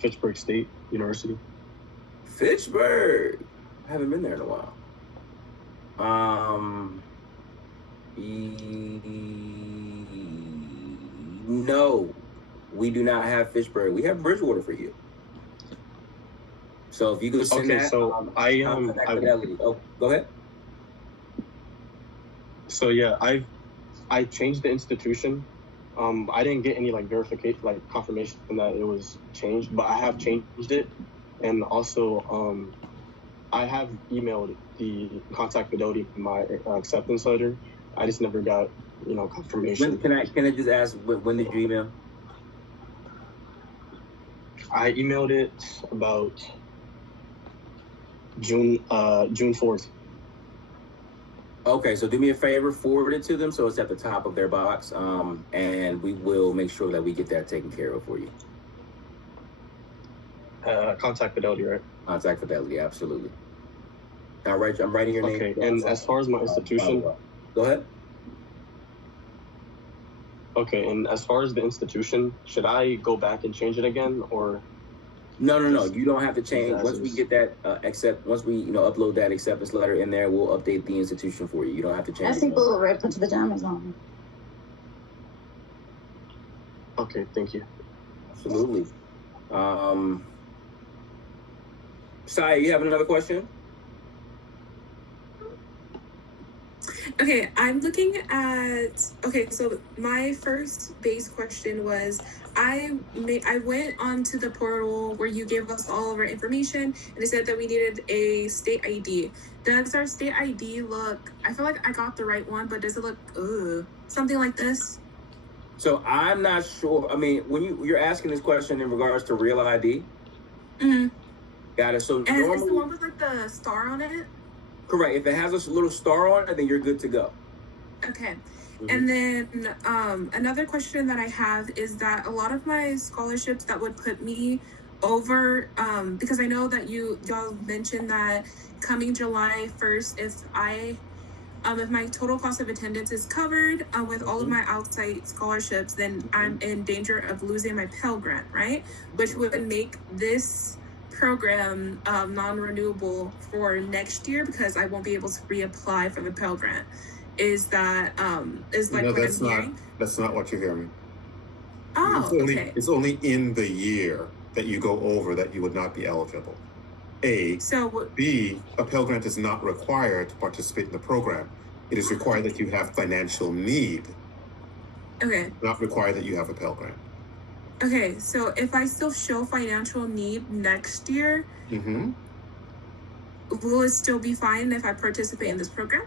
Fitchburg State University. Fitchburg. I haven't been there in a while. No, we do not have Fitchburg. We have Bridgewater for you. So if you could send that. So go ahead. So yeah, I changed the institution. I didn't get any verification, confirmation that it was changed, but I have changed it, and also I have emailed the contact fidelity in my acceptance letter. I just never got confirmation. Can I just ask, when did you email? I emailed it about June 4th. Okay, so do me a favor, forward it to them so it's at the top of their box, and we will make sure that we get that taken care of for you. Contact Fidelity, right? Contact Fidelity, absolutely. I'm writing your name. Okay, and as far as my institution, go ahead. Okay, and as far as the institution, should I go back and change it again, or? No. You don't have to change. Once we get that once we upload that acceptance letter in there, we'll update the institution for you. You don't have to change. I think we'll put your pajamas on. Okay, thank you. Absolutely. Saya, you have another question? Okay, I'm looking at, so my first base question was, I went onto the portal where you gave us all of our information, and it said that we needed a state ID. Does our state ID look, I feel like I got the right one, but does it look something like this? So I'm not sure. I mean, when you're asking this question in regards to real ID. Mm-hmm. Got it. So and normally, it's the one with like the star on it? Correct. If it has a little star on it, then you're good to go. Okay. Mm-hmm. And then another question that I have is that a lot of my scholarships that would put me over, because I know that y'all mentioned that coming July 1st, if my total cost of attendance is covered with all of my outside scholarships, then I'm in danger of losing my Pell Grant, right? Which would make this program non-renewable for next year because I won't be able to reapply for the Pell Grant. Is that what I'm hearing? That's not what you're hearing. Oh, okay. It's only in the year that you go over that you would not be eligible. B, a Pell Grant is not required to participate in the program. It is required that you have financial need. Okay. Not required that you have a Pell Grant. Okay, so if I still show financial need next year, will it still be fine if I participate in this program?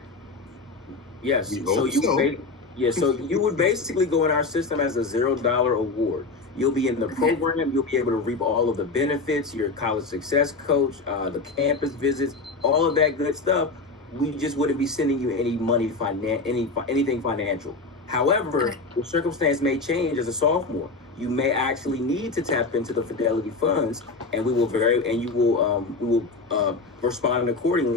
Yes. So you would basically go in our system as a $0 award. You'll be in the program. You'll be able to reap all of the benefits, your college success coach, the campus visits, all of that good stuff. We just wouldn't be sending you any money, anything financial. However, your circumstance may change as a sophomore. You may actually need to tap into the Fidelity funds, and we will respond accordingly.